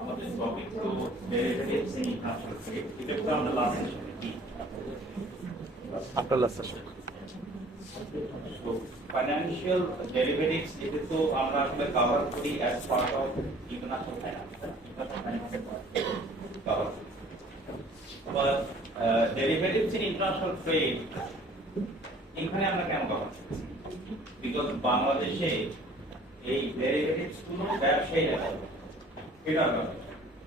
আমাদের টপিক তো derivatives in international trade, এটা তো আমরা লাস্ট সেশনে কি after last session. তো ফাইনান্সিয়াল ডেরিভেটিভস এটা তো আমরা আসলে কভার করি as part of international finance cover. But derivatives in international trade এখানে আমরা কেন কভার করছি? বিকজ বাংলাদেশে এই ডেরিভেটিভস গুলো ব্যবসায়ীরা এটা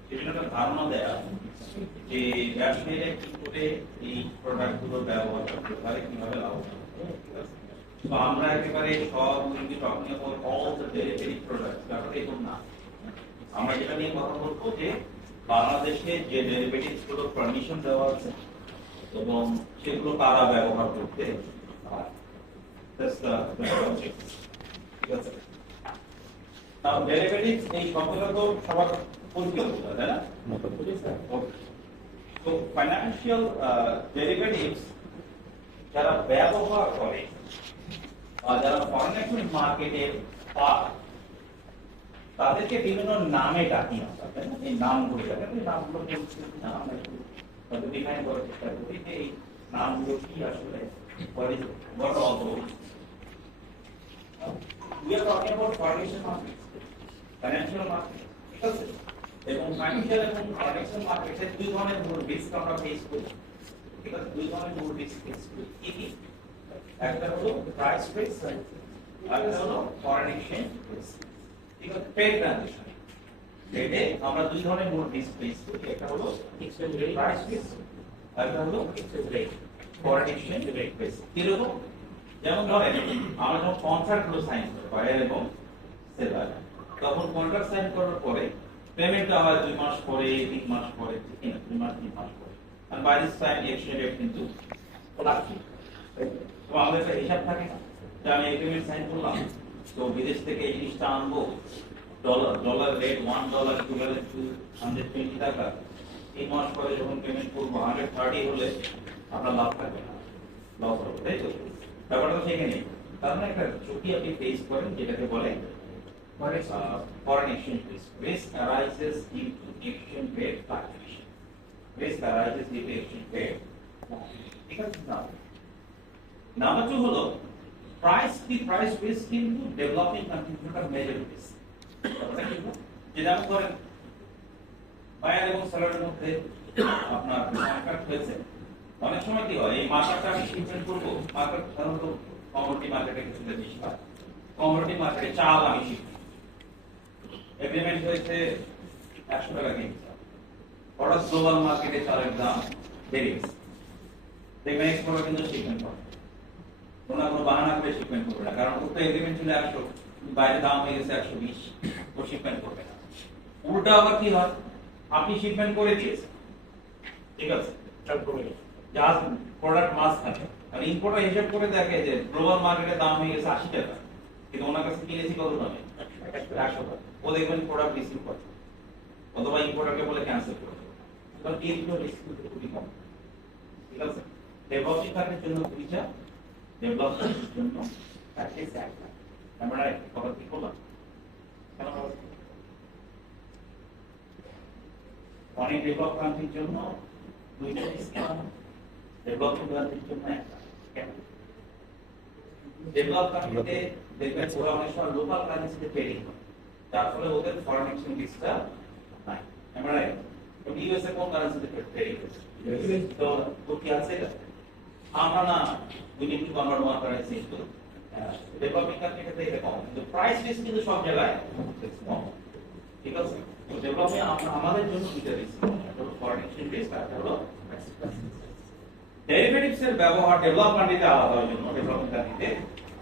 বিভিন্ন ধারণা দেয়া যে ব্যবসায়ীরা কি করে এই প্রোডাক্ট গুলো ব্যবহার করতে পারে, কিভাবে লাভ তো আমরা একেবারে সব talking about all the derivative products, ব্যাপারটা এরকম না। আমরা যেটা নিয়ে কথা বলবো যে বাংলাদেশে যে ডেরিভেটিভস গুলো পারমিশন দেওয়া আছে এবং সেগুলো কারা ব্যবহার করতে পারে। That's the object. ঠিক আছে। Now derivatives এই শব্দটা তো সবার পরিচিত, তাই না? তো ফাইন্যান্সিয়াল ডেরিভেটিভস যারা ব্যবহার করে বা যারা ফরেন এক্সচেঞ্জ মার্কেটে পায় তাদেরকে বিভিন্ন নামে ডাকি আমরা, তাই না? এই নামগুলো আমরা ডিফাইন করার চেষ্টা করি যে এই নামগুলো কি আসলে what are all those? We are talking about foreign market, financial market, ঠিক আছে? এবং ফাইন্যান্সিয়াল এবং ফরেন মার্কেটে দুই ধরনের মূল রিস্ক আমরা ফেস করি, ঠিক আছে? দুই ধরনের মূল রিস্ক ফেস করি। কি কি? একটা হলো প্রাইস রিস্ক, আর একটা হলো ফরেন এক্সচেঞ্জ রিস্ক, ঠিক আছে? ট্রেড ট্রানজাকশন ট্রেডে আমরা দুই ধরনের মূল রিস্ক ফেস করি, একটা হলো এক্সচেঞ্জ রেট প্রাইস রিস্ক, আর একটা হলো exchange rate foreign exchange rate risk. কিরকম? যেমন ধরেন আমরা যখন কন্ট্রাক্ট গুলো সাইন করি বায়ার এবং সেলার, তখন কন্ট্রাক্ট সাইন করার পরে পেমেন্ট হয় 2 মাস পরে, 3 মাস পরে, ঠিক না? 2 মাস 3 মাস পরে। আর by this time exchange rate কিন্তু লাগছে। তো আমাদের একটা হিসাব থাকে না যে আমি এগ্রিমেন্ট সাইন করলাম, তো বিদেশ থেকে এই জিনিসটা আনবো, ডলার রেট $1 ইকুইভ্যালেন্ট টু 120 টাকা। 3 মাস পরে যখন পেমেন্ট করবো 130 হলে আপনার লাভ থাকবে না, লস হবে, তাই তো? ব্যাপারটা সেখানে কারণ একটা ঝুঁকি আপনি ফেস করেন যেটাকে বলে foreign exchange risk. Risk arises due to exchange rate fluctuation. Risk arises due to exchange rate fluctuation. ঠিক আছে না? নাম্বার 2 হলো price risk কিন্তু ডেভেলপিং কান্ট্রিজ একটা মেজর রিস্ক। যেটা আমি করেন বায়ার এবং সেলারের মধ্যে আপনার কন্ট্রাক্ট হয়েছে, অনেক সময় কি হয় এই মার্কেটটা আমি শিপমেন্ট করব, মার্কেট সাধারণত কমোডিটি মার্কেটে কিছু বেশি হয়, কমোডিটি মার্কেটে চাল আমি শিপমেন্ট এগ্রিমেন্ট হয়েছে 100 টাকা কিনতে, হঠাৎ গ্লোবাল মার্কেটে চালের দাম বেড়ে গেছে, দেখবেন এক্সপোর্টার কিন্তু শিপমেন্ট করে কোনো বাহানা করে শিপমেন্ট করবে না, কারণ ওর তো এগ্রিমেন্ট ছিল 100, বাইরে দাম হয়ে গেছে 120, ও শিপমেন্ট করবে না। উল্টা আবার কি হয়, আপনি শিপমেন্ট করে দিয়েছেন, ঠিক আছে, জাস্ট প্রোডাক্ট মাস থাকে, আর ইম্পোর্টার হিসাব করে দেখে যে গ্লোবাল মার্কেটে দাম হয়ে গেছে 80 টাকা, কিন্তু ওনার কাছে কিনেছি কত দামে? 100 টাকা। ও দেখবেন প্রোডাক্ট রিসিভ করে, অথবা ইম্পোর্টারকে বলে ক্যান্সেল করে, কারণ এই দুটো রিস্ক খুবই কম, ঠিক আছে? ডেভেলপিং কান্ট্রির জন্য দুইটা, ডেভেলপমেন্টের জন্য একটা। আমরা কথা কি বললাম? অনেক ডেভেলপ কান্ট্রির জন্য দুইটা রিস্ক, ডেভেলপিং কান্ট্রির জন্য একটা। ডেভেলপ কান্ট্রিতে দেখবেন ওরা অনেক সময় লোকাল কারেন্সিতে ট্রেডিং করে, যার ফলে ওদের ফরেন এক্সচেঞ্জ রিস্কটা নাই। আমরা ইউএসএ কোন কারেন্সিতে ট্রেডিং করছে? তো ও কি আছে? আমরা না, we need to convert one currency to developing কান্ট্রিতে এটা কম, কিন্তু প্রাইস রিস্ক কিন্তু সব জায়গায় কম, ঠিক আছে? তো ডেভেলপে আমাদের জন্য দুইটা রিস্ক, একটা হলো ফরেন এক্সচেঞ্জ রিস্ক, আর একটা হলো ডেরিভেটিভস এর ব্যবহার ডেভেলপ কান্ট্রিতে আলাদা হয়, জন্য ডেভেলপিং কান্ট্রিতে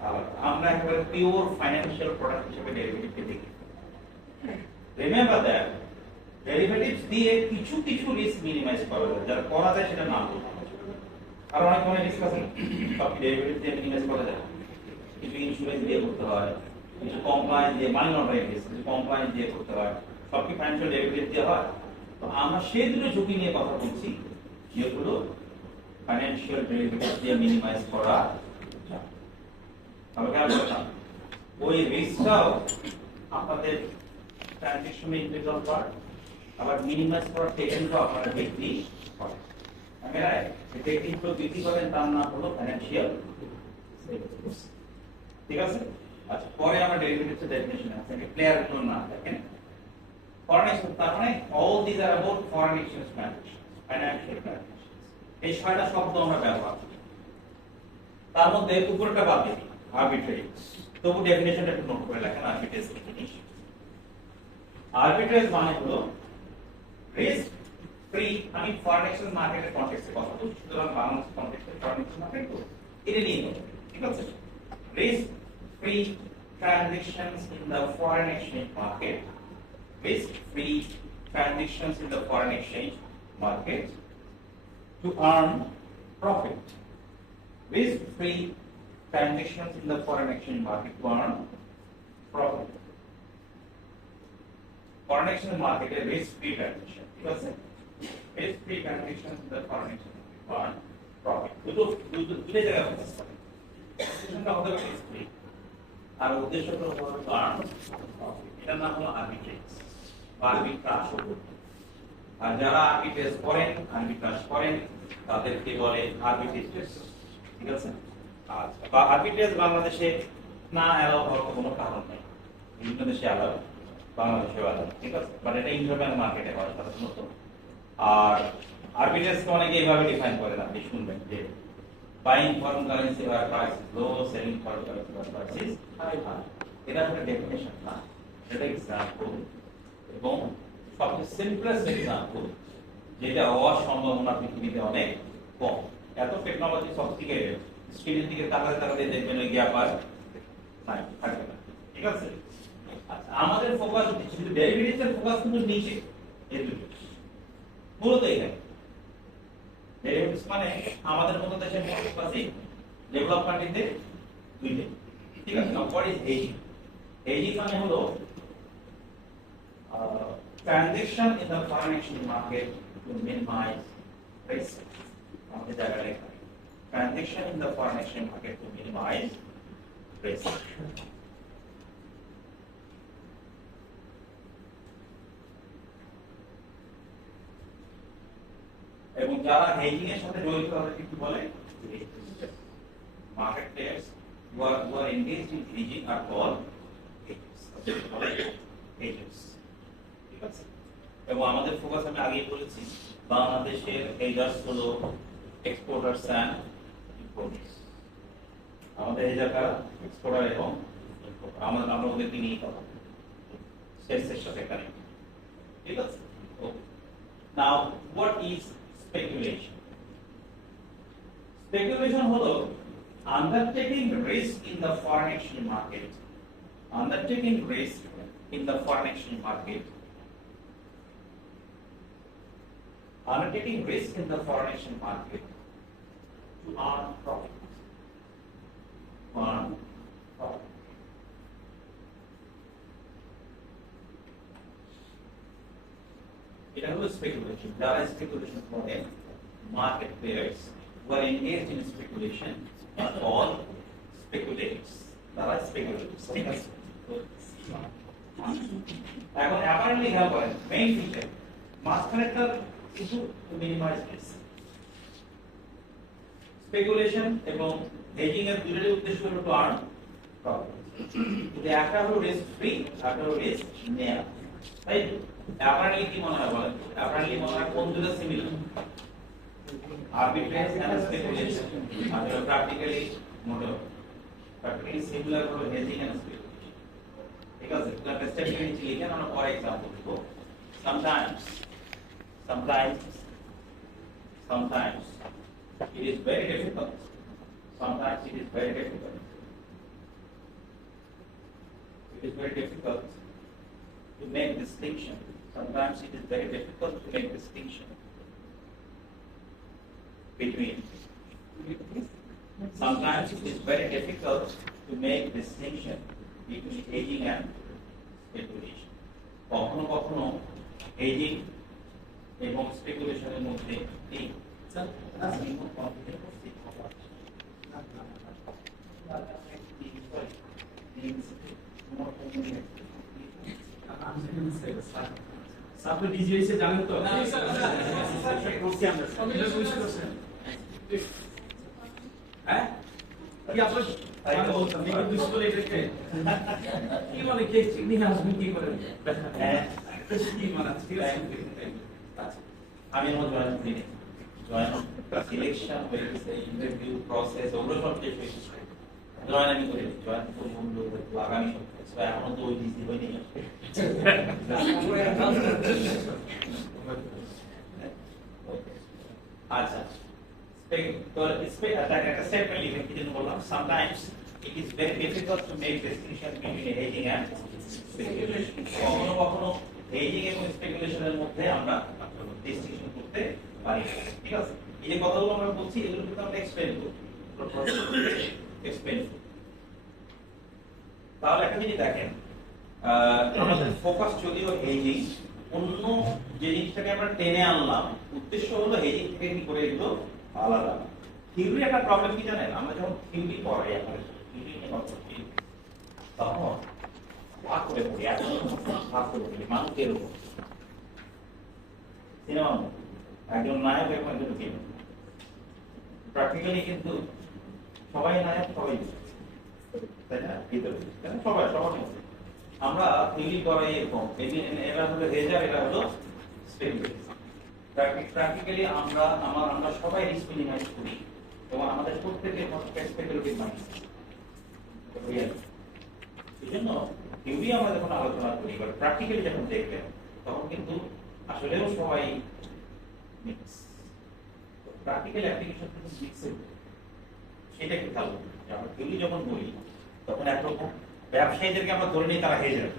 আলাদা। আমরা একেবারে পিওর ফাইন্যান্সিয়াল প্রোডাক্ট হিসেবে ডেরিভেটিভকে দেখি। রিমেম্বার দ্যাট ডেরিভেটিভস দিয়ে কিছু কিছু রিস্ক মিনিমাইজ করা যায়, যারা করা যায় সেটা না বলবো, আর অনেক ধরনের রিস্ক আছে সব ডেরিভেটিভ দিয়ে মিনিমাইজ করা যায়। কিছু ইন্স্যুরেন্স দিয়ে করতে হয়, কিছু কমপ্লায়েন্স দিয়ে, মানি লন্ডারিং রিস্ক কিছু কমপ্লায়েন্স দিয়ে করতে হয়, সব কি ফাইন্যান্সিয়াল ডেরিভেটিভ দিয়ে হয়? তো আমরা সেই দুটো ঝুঁকি নিয়ে কথা বলছি যেগুলো ফাইন্যান্সিয়াল ডেরিভেটিভ দিয়ে মিনিমাইজ করা যায়। তবে খেয়াল করতাম ওই রিস্কটাও আপনাদের ট্রানজেকশনে ইন্টিগ্রাল পার্ট আবার মিনিমাইজ করার টেকনিকও আপনারা বৃদ্ধি করেন। আমি রাইট এই টেকনিকগুলো বৃদ্ধি করেন তার নাম হলো ফাইন্যান্সিয়াল স্টেটমেন্টস। ঠিক আছে? আচ্ছা, পরে আমরা ডেরিভেটিভস ডেফিনিশন আছে প্লেয়ার গুলো না দেখেন ফরেন এক্সচেঞ্জ তার মানে all this are about foreign exchange transaction financial transaction. এই ছয়টা শব্দ আমরা ব্যবহার করি, তার মধ্যে উপরটা বাদ দিই আরবিট্রেজ। তবু ডেফিনিশনটা একটু নোট করে লেখেন আরবিট্রেজ কি। আরবিট্রেজ মানে হলো রিস্ক ফ্রি, আমি ফরেন এক্সচেঞ্জ মার্কেটের কনটেক্সটে কথা বলছি, সুতরাং বাংলাদেশ কনটেক্সটে ফরেন এক্সচেঞ্জ মার্কেট তো এটা নিয়ে নেব। ঠিক আছে? Risk free transactions in the foreign exchange market, risk free transactions in the foreign exchange market to earn profit, risk free transactions in the foreign exchange market to earn profit. Foreign exchange market is risk free transaction, because risk free transactions in the foreign exchange market to earn profit. দুটো জায়গায় focus করেন, সেটা হতে পারে risk free আর উদ্দেশ্যটা হলো earn profit। এটার নাম হলো আরবিট্রেজ। আরবিট্রাজ। আর যারা আরবিট্রেজ করেন আরবিট্রাজ করেন তাদেরকে বলে আরবিট্রেজ। ঠিক আছে? বা আরবিট্রেজ বাংলাদেশে না এলাও হওয়ার কোনো কারণ নেই, ইন্দোনেশিয়া এলাও, বাংলাদেশে এলাও। ঠিক আছে? বাট এটা ইন্টারন্যাশনাল মার্কেটে হয় সাধারণত। আর আরবিট্রেজকে অনেকে এইভাবে ডিফাইন করেন, আপনি শুনবেন যে buying foreign currency where price low, selling foreign currency where price is high. এটা একটা ডেফিনেশন না, এটা এক্সাম্পল এবং সবচেয়ে সিম্পলেস্ট এক্সাম্পল যেটা হওয়ার সম্ভাবনা পৃথিবীতে অনেক কম। এত টেকনোলজি সফিস্টিকেটেড, স্ক্রিনের দিকে তাকাতে তাকাতে দেখবেন ওই গ্যাপ আর নাই, থাকবে না। ঠিক আছে? আচ্ছা, আমাদের ফোকাস শুধু ডেরিভেটিভসের ফোকাস কিন্তু নিচে, এই দুটো মূলত এখানে ডেরিভেটিভস মানে আমাদের মতো দেশের ফোকাসই ডেভেলপ কান্ট্রিতে দুইটা। ঠিক আছে? Now what is hedging? Hedging মানে হলো transaction in the foreign exchange market to minimize risk. Transaction in the foreign exchange market to minimize risk. এবং যারা হেজিং এর সাথে জড়িত তাদেরকে কি বলে? Market players who are engaged in hedging are called agents. এবং আমাদের ফোকাস আমি আগেই বলেছি বাংলাদেশের হেজার্স হলো এক্সপোর্টার্স এন্ড ইম্পোর্টার্স। আমাদের হেজার কারা? এক্সপোর্টার এবং আমরা ওদেরকে নিয়ে কথা সেলসের সাথে কানেক্ট। ঠিক আছে? Now what is speculation? Speculation হলো undertaking risk in the foreign exchange market, undertaking risk in the foreign exchange market, undertaking risk in the foreign exchange market to earn profit. Earn profit. It is speculation. There is speculation for them. Market players who are engaged in speculation are called speculators. There are speculators. এখন apparently খেয়াল করেন main feature মাঝখানেরটা কিছু minimise risk. Speculation এবং hedging এর দুটোরই উদ্দেশ্য হলো to earn profit. যদি একটা হলো রিস্ক ফ্রি, একটা হলো রিস্ক নেয়া। তাই অ্যাপারেন্টলি কি মনে হয় বলেন? অ্যাপারেন্টলি মনে হয় কোন দুটো সিমিলার? Arbitrage and speculation. আর প্র্যাকটিক্যালি মোটেও প্র্যাকটিক্যালি সিমিলার হলো হেজিং এন্ড স্পেকুলেশন। ঠিক আছে? তাহলে স্টেপগুলো নিচে লিখেন, আমরা পরে एग्जांपल দেব। Sometimes it is very difficult. Sometimes it is very difficult. It is very difficult to make distinction. Sometimes it is very difficult to make distinction between. Sometimes it is very difficult to make distinction between hedging and speculation. কখনো কখনো hedging এবং স্পেকুলেশনের মধ্যে এই আপনি ডিজিএসে জানেন তো হ্যাঁ কি আপনার আমি বলতাম লিখিত স্কুলে এটাকে কি মানে কে চিনি আসবেন কি করে হ্যাঁ কি মানে ঠিক আছে আমি আমার জয়েন করি জয়েন সিলেকশন হয়ে গেছে ইন্টারভিউ প্রসেস ওগুলো সব শেষ হয়ে গেছে জয়েন আমি করি জয়েন করবো আগামী সপ্তাহে এখনো তো ওই ডিসি হয়নি আচ্ছা একটা স্টেটমেন্ট লিখে কি জন্য বললাম sometimes it is very difficult to make distinction between hedging and speculation কখনো কখনো hedging এবং speculation এর মধ্যে আমরা ডিসটিংশন করতে পারি ঠিক আছে এই যে কথাগুলো আমরা বলছি এগুলো কিন্তু আমরা এক্সপ্লেইন করব এক্সপ্লেইন তাহলে একটা জিনিস দেখেন আমাদের ফোকাস যদিও হেজিং অন্য যে জিনিসটাকে আমরা টেনে আনলাম উদ্দেশ্য হলো হেজিং থেকে কি করে এগুলো আলাদা থিওরি একটা প্রবলেম কি জানেন আমরা যখন থিওরি পড়াই আমাদের থিওরি নিয়ে কথা বলি তখন ভাগ করে পড়ি এত ভাগ করে পড়ি মানুষের উপর সিনেমা একজন নায়ক এবং একজন ভিলেন প্র্যাকটিক্যালি কিন্তু সবাই নায়ক সবাই তাই না ভিতরে সবাই সবার মধ্যে আমরা থিওরি করাই এরকম এরা হলো রেজার এরা হলো স্পেকুলেশন প্র্যাকটিক্যালি আমরা সবাই রিস্ক মিনিমাইজ করি এবং আমাদের প্রত্যেকের মধ্যে স্পেকুলেটিভ মাইন্ড এই জন্য থিওরি আমরা যখন আলোচনা করি বা প্র্যাকটিক্যালি যখন দেখবেন তখন কিন্তু আসলেও সবাই মিক্স প্র্যাকটিক্যাল অ্যাপ্লিকেশন কিন্তু মিক্সের সেটা একটু খেয়াল করুন আমরা থিওরি যখন বলি তখন একরকম ব্যবসায়ীদেরকে আমরা ধরে নিই তারা হেজার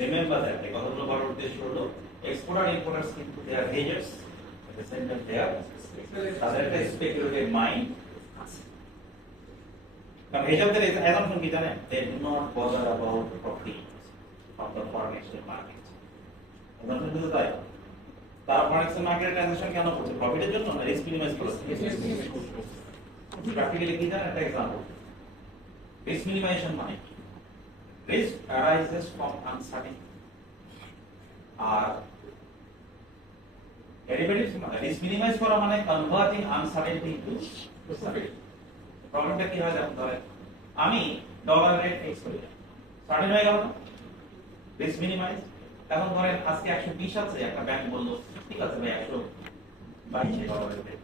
রিমেম্বার দ্যাট এই কথাগুলো বলার উদ্দেশ্য হলো এক্সপোর্টার ইম্পোর্টার্স কিন্তু দে আর হেজার্স এট দ্য সেম টাইম দে আর তাদের একটা স্পেকুলেটিভ মাইন্ড আছে কারণ হেজারদের অ্যাসাম্পশন কি জানেন they do not bother about the profit of the foreign exchange market assumption কিন্তু তাই তারা ফরেন এক্সচেঞ্জ মার্কেটে ট্রানজাকশন কেন করছে প্রফিটের জন্য না রিস্ক মিনিমাইজ করছে প্র্যাকটিক্যালি কি জানেন একটা এক্সাম্পল risk minimization মানে risk arises from uncertainty আর derivatives মানে risk minimize করা মানে converting uncertainty into certainty প্রবলেমটা কি হয় যেমন ধরেন আমি ডলার রেট ফিক্স করি সার্টেন হয়ে গেল না রিস্ক মিনিমাইজ এখন ধরেন আজকে 120 আছে একটা ব্যাংক বললো ঠিক আছে ভাই 122 ডলার রেট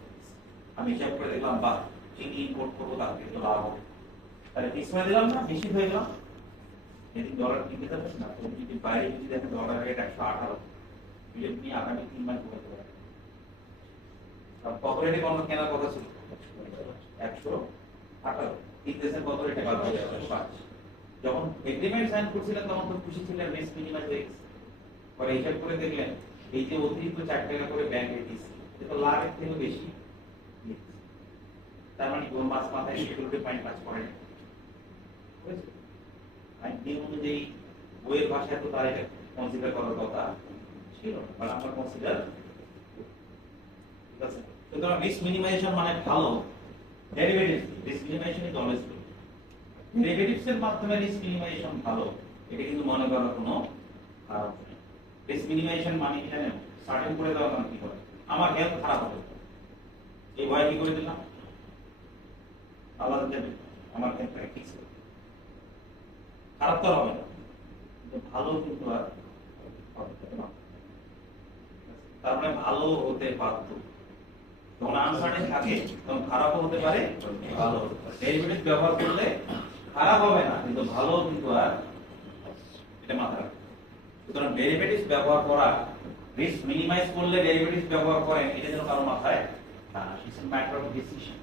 আমি হিসাব করে দেখলাম বা চিনি ইম্পোর্ট করবো তার কিন্তু লাভ হবে তাহলে ফিক্স করে দিলাম না বেশি হয়ে গেল যদি ডলার কিনতে যাবেন না তো যদি বাইরে যদি দেখেন ডলার রেট 118 বিলিয়ন নিয়ে আগামী 3 মাস করতে পারবেন আর কত রেটে কোন কেনার কথা ছিল 118 কিনতেছেন কত রেটে বাদ হয়ে যাবে 5 যখন এগ্রিমেন্ট সাইন করছিলেন তখন তো খুশি ছিলেন রিস্ক মিনিমাইজ হয়ে গেছে পরে হিসাব করে দেখলেন এই যে অতিরিক্ত 4 টাকা করে ব্যাংকে দিয়েছি এটা লাভের থেকে বেশি তার মানে কোন মাস মাথায় সিকিউরিটি পয়েন্ট কাজ করে না আইন অনুযায়ী বইয়ের ভাষায় তো তার এটা কনসিডার করার কথা ছিল না আমরা কনসিডার ঠিক আছে সুতরাং রিস্ক মিনিমাইজেশন মানে ভালো derivative risk minimisation is always good derivatives এর মাধ্যমে রিস্ক মিনিমাইজেশন ভালো এটা কিন্তু মনে করার কোনো খারাপ নেই রিস্ক মিনিমাইজেশন মানে কি জানেন সার্টেন করে দেওয়া মানে কি করে আমার হেলথ খারাপ হবে এই ভয় কি করে দিলাম আল্লাহ দেবে আমার হেলথটাকে ফিক্স করে খারাপ তো হবে না ভালো কিন্তু আর তার মানে ভালো হতে পারতো যখন আনসার্টেন থাকে তখন খারাপও হতে পারে ভালো হতে পারে ডেরিভেটিভ ব্যবহার করলে খারাপ হবে না কিন্তু ভালো কিন্তু আর এটা মাথায় রাখবে সুতরাং ডেরিভেটিভস ব্যবহার করা রিস্ক মিনিমাইজ করলে ডেরিভেটিভস ব্যবহার করেন এটা যেন কারো মাথায় না it's a matter of decision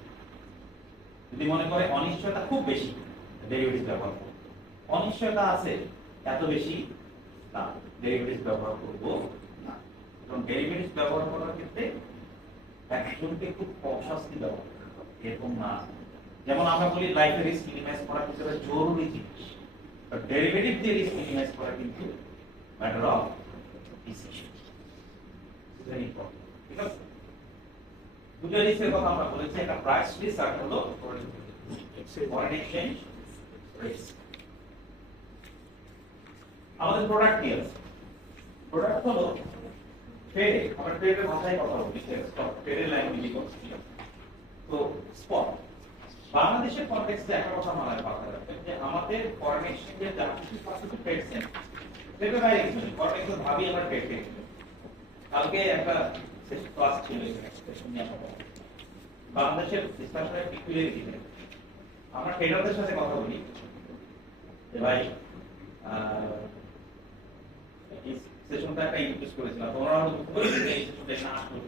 যদি মনে করে অনিশ্চয়তা খুব বেশি ডেরিভেটিভস ব্যবহার করবে অনিশ্চয়তা আছে এত বেশি না ডেরিভেটিভস ব্যবহার করব না কারণ ডেরিভেটিভস ব্যবহার করার ক্ষেত্রে একজনকে খুব কম শাস্তি দেওয়া এরকম না যেমন আমরা বলি লাইফে রিস্ক মিনিমাইজ করা কিন্তু জরুরি জিনিস বাট ডেরিভেটিভ দিয়ে রিস্ক মিনিমাইজ করা কিন্তু matter of decision very important ঠিক আছে দুটো রিস্কের কথা আমরা বলেছি একটা প্রাইস রিস্ক আর হলো ফরেন এক্সচেঞ্জ রিস্ক আমাদের প্রোডাক্ট কি আছে? প্রোডাক্ট হলো ট্রেড, আমরা ট্রেডের ভাষায় কথা বলি, স্টক ট্রেডের ল্যাঙ্গুয়েজে কথা বলি। তো স্পট বাংলাদেশের কনটেক্সটে একটা কথা মাথায় রাখতে হবে যে আমাদের ফরেন এক্সচেঞ্জের যা কিছু পার্সেন্ট ট্রেড সেন্স সেটা বাইরে কিছু ফরেন এক্সচেঞ্জ ভাবি আমরা ট্রেড সেন্স। কালকে একটা ক্লাস ছিল এক্সপ্রেশন নিয়ে কথা বাংলাদেশের ডিসকাশনের পিকুলিয়ারিটি আমরা ট্রেডারদের সাথে কথা বলি যে ভাই এই সেশনটা একটা ইনক্লুড করেছিলাম, তোমরা হয়তো বুঝতে পারছো যে এই সেশনটা না আসলো।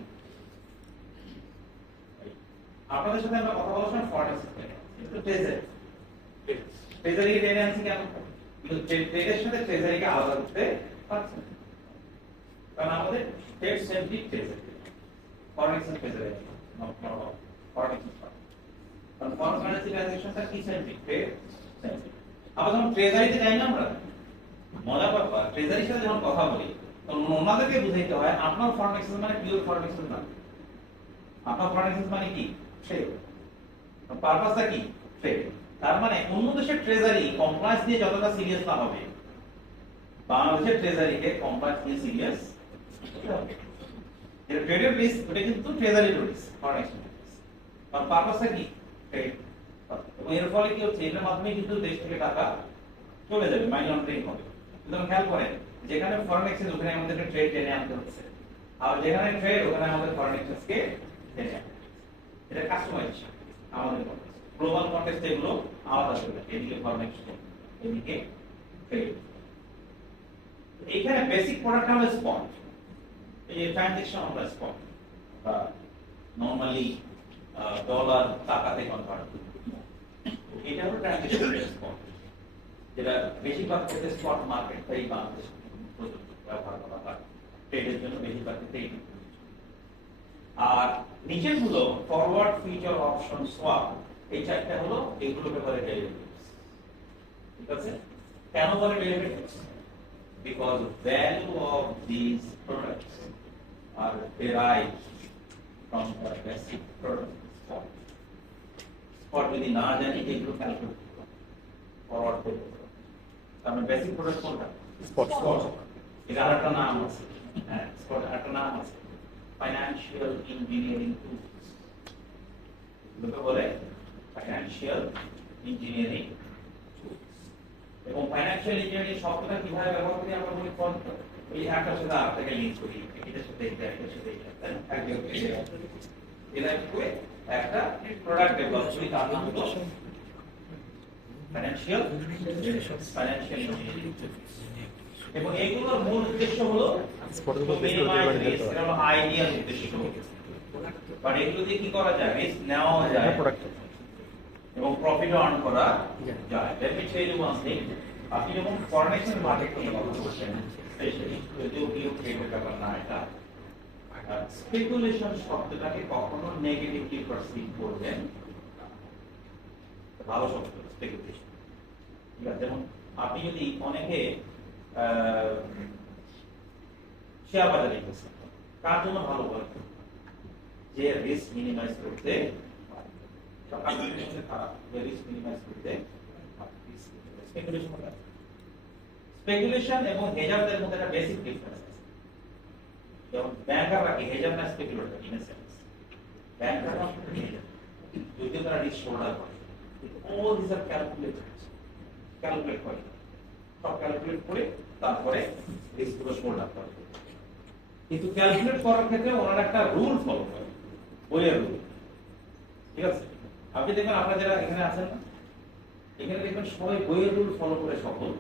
আপনাদের সাথে আমরা কথা বলার সময় ফরেন এক্সচেঞ্জ কিন্তু ট্রেজারি টেনে আনছি কেন? কিন্তু ট্রেডের সাথে ট্রেজারিকে আলাদা করতে পারছি না, কারণ আমাদের trade centric treasury, foreign exchange treasury foreign exchange, কারণ ফরেন কারেন্সি ট্রানজাকশনটা কি সেন্ট্রিক? Trade centric. আবার যখন ট্রেজারিতে যাই না আমরা, মজার ব্যাপার ট্রেজারির সাথে যখন কথা বলি তখন ওনাদেরকে বুঝাইতে হয় আপনার ফরেন এক্সচেঞ্জ মানে পিওর ফরেন এক্সচেঞ্জ না, আপনার ফরেন এক্সচেঞ্জ মানে কি? ট্রেড। পারপাসটা কি? ট্রেড। তার মানে অন্য দেশের ট্রেজারি কমপ্লায়েন্স নিয়ে যতটা সিরিয়াস না হবে, বাংলাদেশের ট্রেজারিকে কমপ্লায়েন্স নিয়ে সিরিয়াস হতে হবে। যেটা ট্রেডের রিস্ক ওটা কিন্তু treasury risk, foreign exchange risk. কারণ পারপাসটা কি? ট্রেড। এবং এর ফলে কি হচ্ছে, এটার মাধ্যমে কিন্তু দেশ থেকে টাকা চলে যাবে, মানি লন্ডারিং হবে। সুতরাং খেয়াল করেন, যেখানে ফরেন এক্সচেঞ্জ ওখানে আমাদেরকে ট্রেড টেনে আনতে হচ্ছে, আর যেখানে ট্রেড ওখানে আমাদের ফরেন এক্সচেঞ্জকে টেনে আনতে হচ্ছে। এটা কাস্টমাইজেশন আমাদের গ্লোবাল কনটেক্সট এগুলো আলাদা করে, এদিকে ফরেন এক্সচেঞ্জ, এদিকে ট্রেড। এখানে বেসিক প্রোডাক্ট হলো স্পট, এই ট্রানজাকশন আমরা স্পট বা নরমালি ডলার টাকাতে কনভার্ট করি, এটা হলো ট্রানজাকশন স্পট, যেটা বেশিরভাগ ক্ষেত্রে স্পট মার্কেট তাই বাংলাদেশ ব্যবহার করা হয় ট্রেডের জন্য বেশিরভাগ ক্ষেত্রে। আর নিচের গুলো ফরওয়ার্ড, ফিউচার, অপশন, সোয়াপ, এই চারটা হলো এগুলোকে বলে ডেরিভেটিভস। ঠিক আছে? কেন বলে derivatives? Because value of this products are derived from the basic product spot. Spot যদি না জানি এগুলো ক্যালকুলেট ফরওয়ার্ড করতে হবে। তাহলে বেসিক প্রোডাক্ট কোনটা? স্পট। এর আরেকটা নাম আছে, হ্যাঁ স্পট আরেকটা নাম আছে, ফাইনান্সিয়াল ইঞ্জিনিয়ারিং টুলস। এগুলোকে বলে ফাইনান্সিয়াল ইঞ্জিনিয়ারিং টুলস। এবং ফাইনান্সিয়াল ইঞ্জিনিয়ারিং শব্দটা কিভাবে ব্যবহার করি আমরা বলি, এই একটার সাথে আরেকটাকে লিংক করি, এটার সাথে এটা, এটার সাথে এটা, এটা করে একটা প্রোডাক্ট ডেভেলপ করি, তার নাম হলো ফাইনান্সিয়াল ইঞ্জিনিয়ারিং। এবং এগুলোর মূল উদ্দেশ্য হলো আইডিয়াল উদ্দেশ্য, বাট এগুলো দিয়ে কি করা যায়? রিস্ক নেওয়া যায় এবং প্রফিট আর্ন করা যায়। Let me tell you one thing, আপনি যখন ফরেন এক্সচেঞ্জ মার্কেট নিয়ে কথা বলছেন, স্পেশালি যদিও কেউ ট্রেডের ব্যাপার না, এটা স্পেকুলেশন শব্দটাকে কখনো নেগেটিভলি পারসিভ করবেন, ভালো শব্দ স্পেকুলেশন। ঠিক আছে? যেমন আপনি যদি অনেকে শেয়ার বাজারে ইনভেস্ট করেন, কার জন্য ভালো বলে? যে রিস্ক মিনিমাইজ করতে খারাপ, যে রিস্ক মিনিমাইজ করতে। স্পেকুলেশন এবং হেজারদের মধ্যে একটা বেসিক ডিফারেন্স আছে। যেমন ব্যাংকাররা কি হেজার না স্পেকুলেটর? ইন এ সেন্স ব্যাংকাররা হেজার, যদিও তারা রিস্ক শোল্ডার করে, অল দিস আর ক্যালকুলেট করে, সব ক্যালকুলেট করে তারপরে রিস্কগুলো শোল্ডার করে। কিন্তু ক্যালকুলেট করার ক্ষেত্রে ওনারা একটা রুল ফলো করে, বইয়ের রুল। ঠিক আছে? আপনি দেখবেন আপনারা যারা এখানে আছেন না, এখানে দেখবেন সবাই বইয়ের রুল ফলো করে সফল,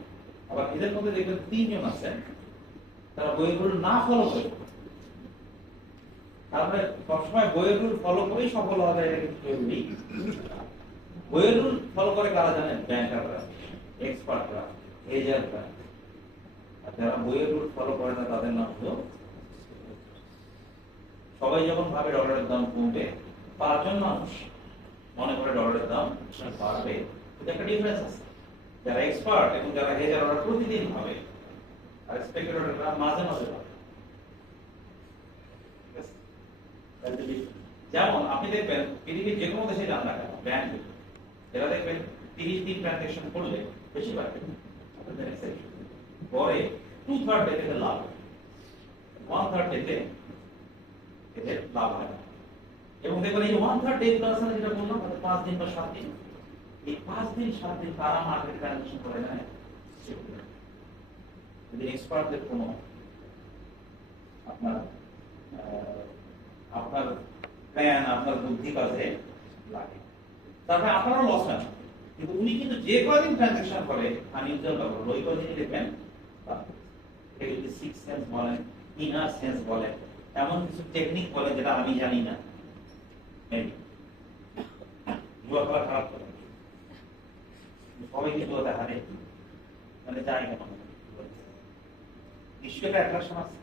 আবার এদের মধ্যে দেখবেন 3 জন আছেন তারা বইয়ের রুল না ফলো করে। তারপরে সবসময় বইয়ের রুল ফলো করেই সফল হওয়া যায় এটা জরুরি। বইয়ের রুল ফলো করে কারা জানেন? ব্যাংকাররা, এক্সপার্টরা, এজেন্টরা। আর যারা বইয়ের রুল ফলো করে না তাদের নাম হলো, সবাই যখন ভাবে ডলারের দাম কমবে, 5 জন মানুষ মনে করে ডলারের দাম বাড়বে, এটা একটা ডিফারেন্স আছে। যারা এক্সপার্ট এবং যারা হেজার ওরা প্রতিদিন ভাবে, আর স্পেকুলেটররা মাঝে মাঝে ভাবে। যেমন আপনি দেখবেন পৃথিবীর যে কোনো দেশে যান না কেন, ব্যাংক এরা দেখবেন 30 দিন ট্রানজাকশন করলে বেশিরভাগ পরে 2/3 ডে থেকে লাভ, 1/3 ডেতে এদের লাভ হয় না। এবং দেখবেন এই 1/3 ডে গুলো আছে না, যেটা বললাম 5 দিন বা 7 দিন, এই 5 দিন 7 দিন তারা মার্কেট ট্রানজাকশন করে না। যদি এক্সপার্টদের কোনো আপনার আপনার প্ল্যান, আপনার বুদ্ধি কাজে লাগে, তারপরে আপনারও লস হয় না। কিন্তু উনি কিন্তু যে কয়দিন ট্রানজাকশন করে আনইউজুয়াল ব্যাপার, ওই কয়দিনই দেখবেন এগুলি সিক্স সেন্স বলেন, ইনার সেন্স বলেন, এমন কিছু টেকনিক বলেন যেটা আমি জানি না। মেবি জুয়া খেলা খারাপ করে সবাই কিন্তু ওটা হারে, মানে যাই না, নিশ্চয়ই একটা অ্যাট্রাকশন আছে।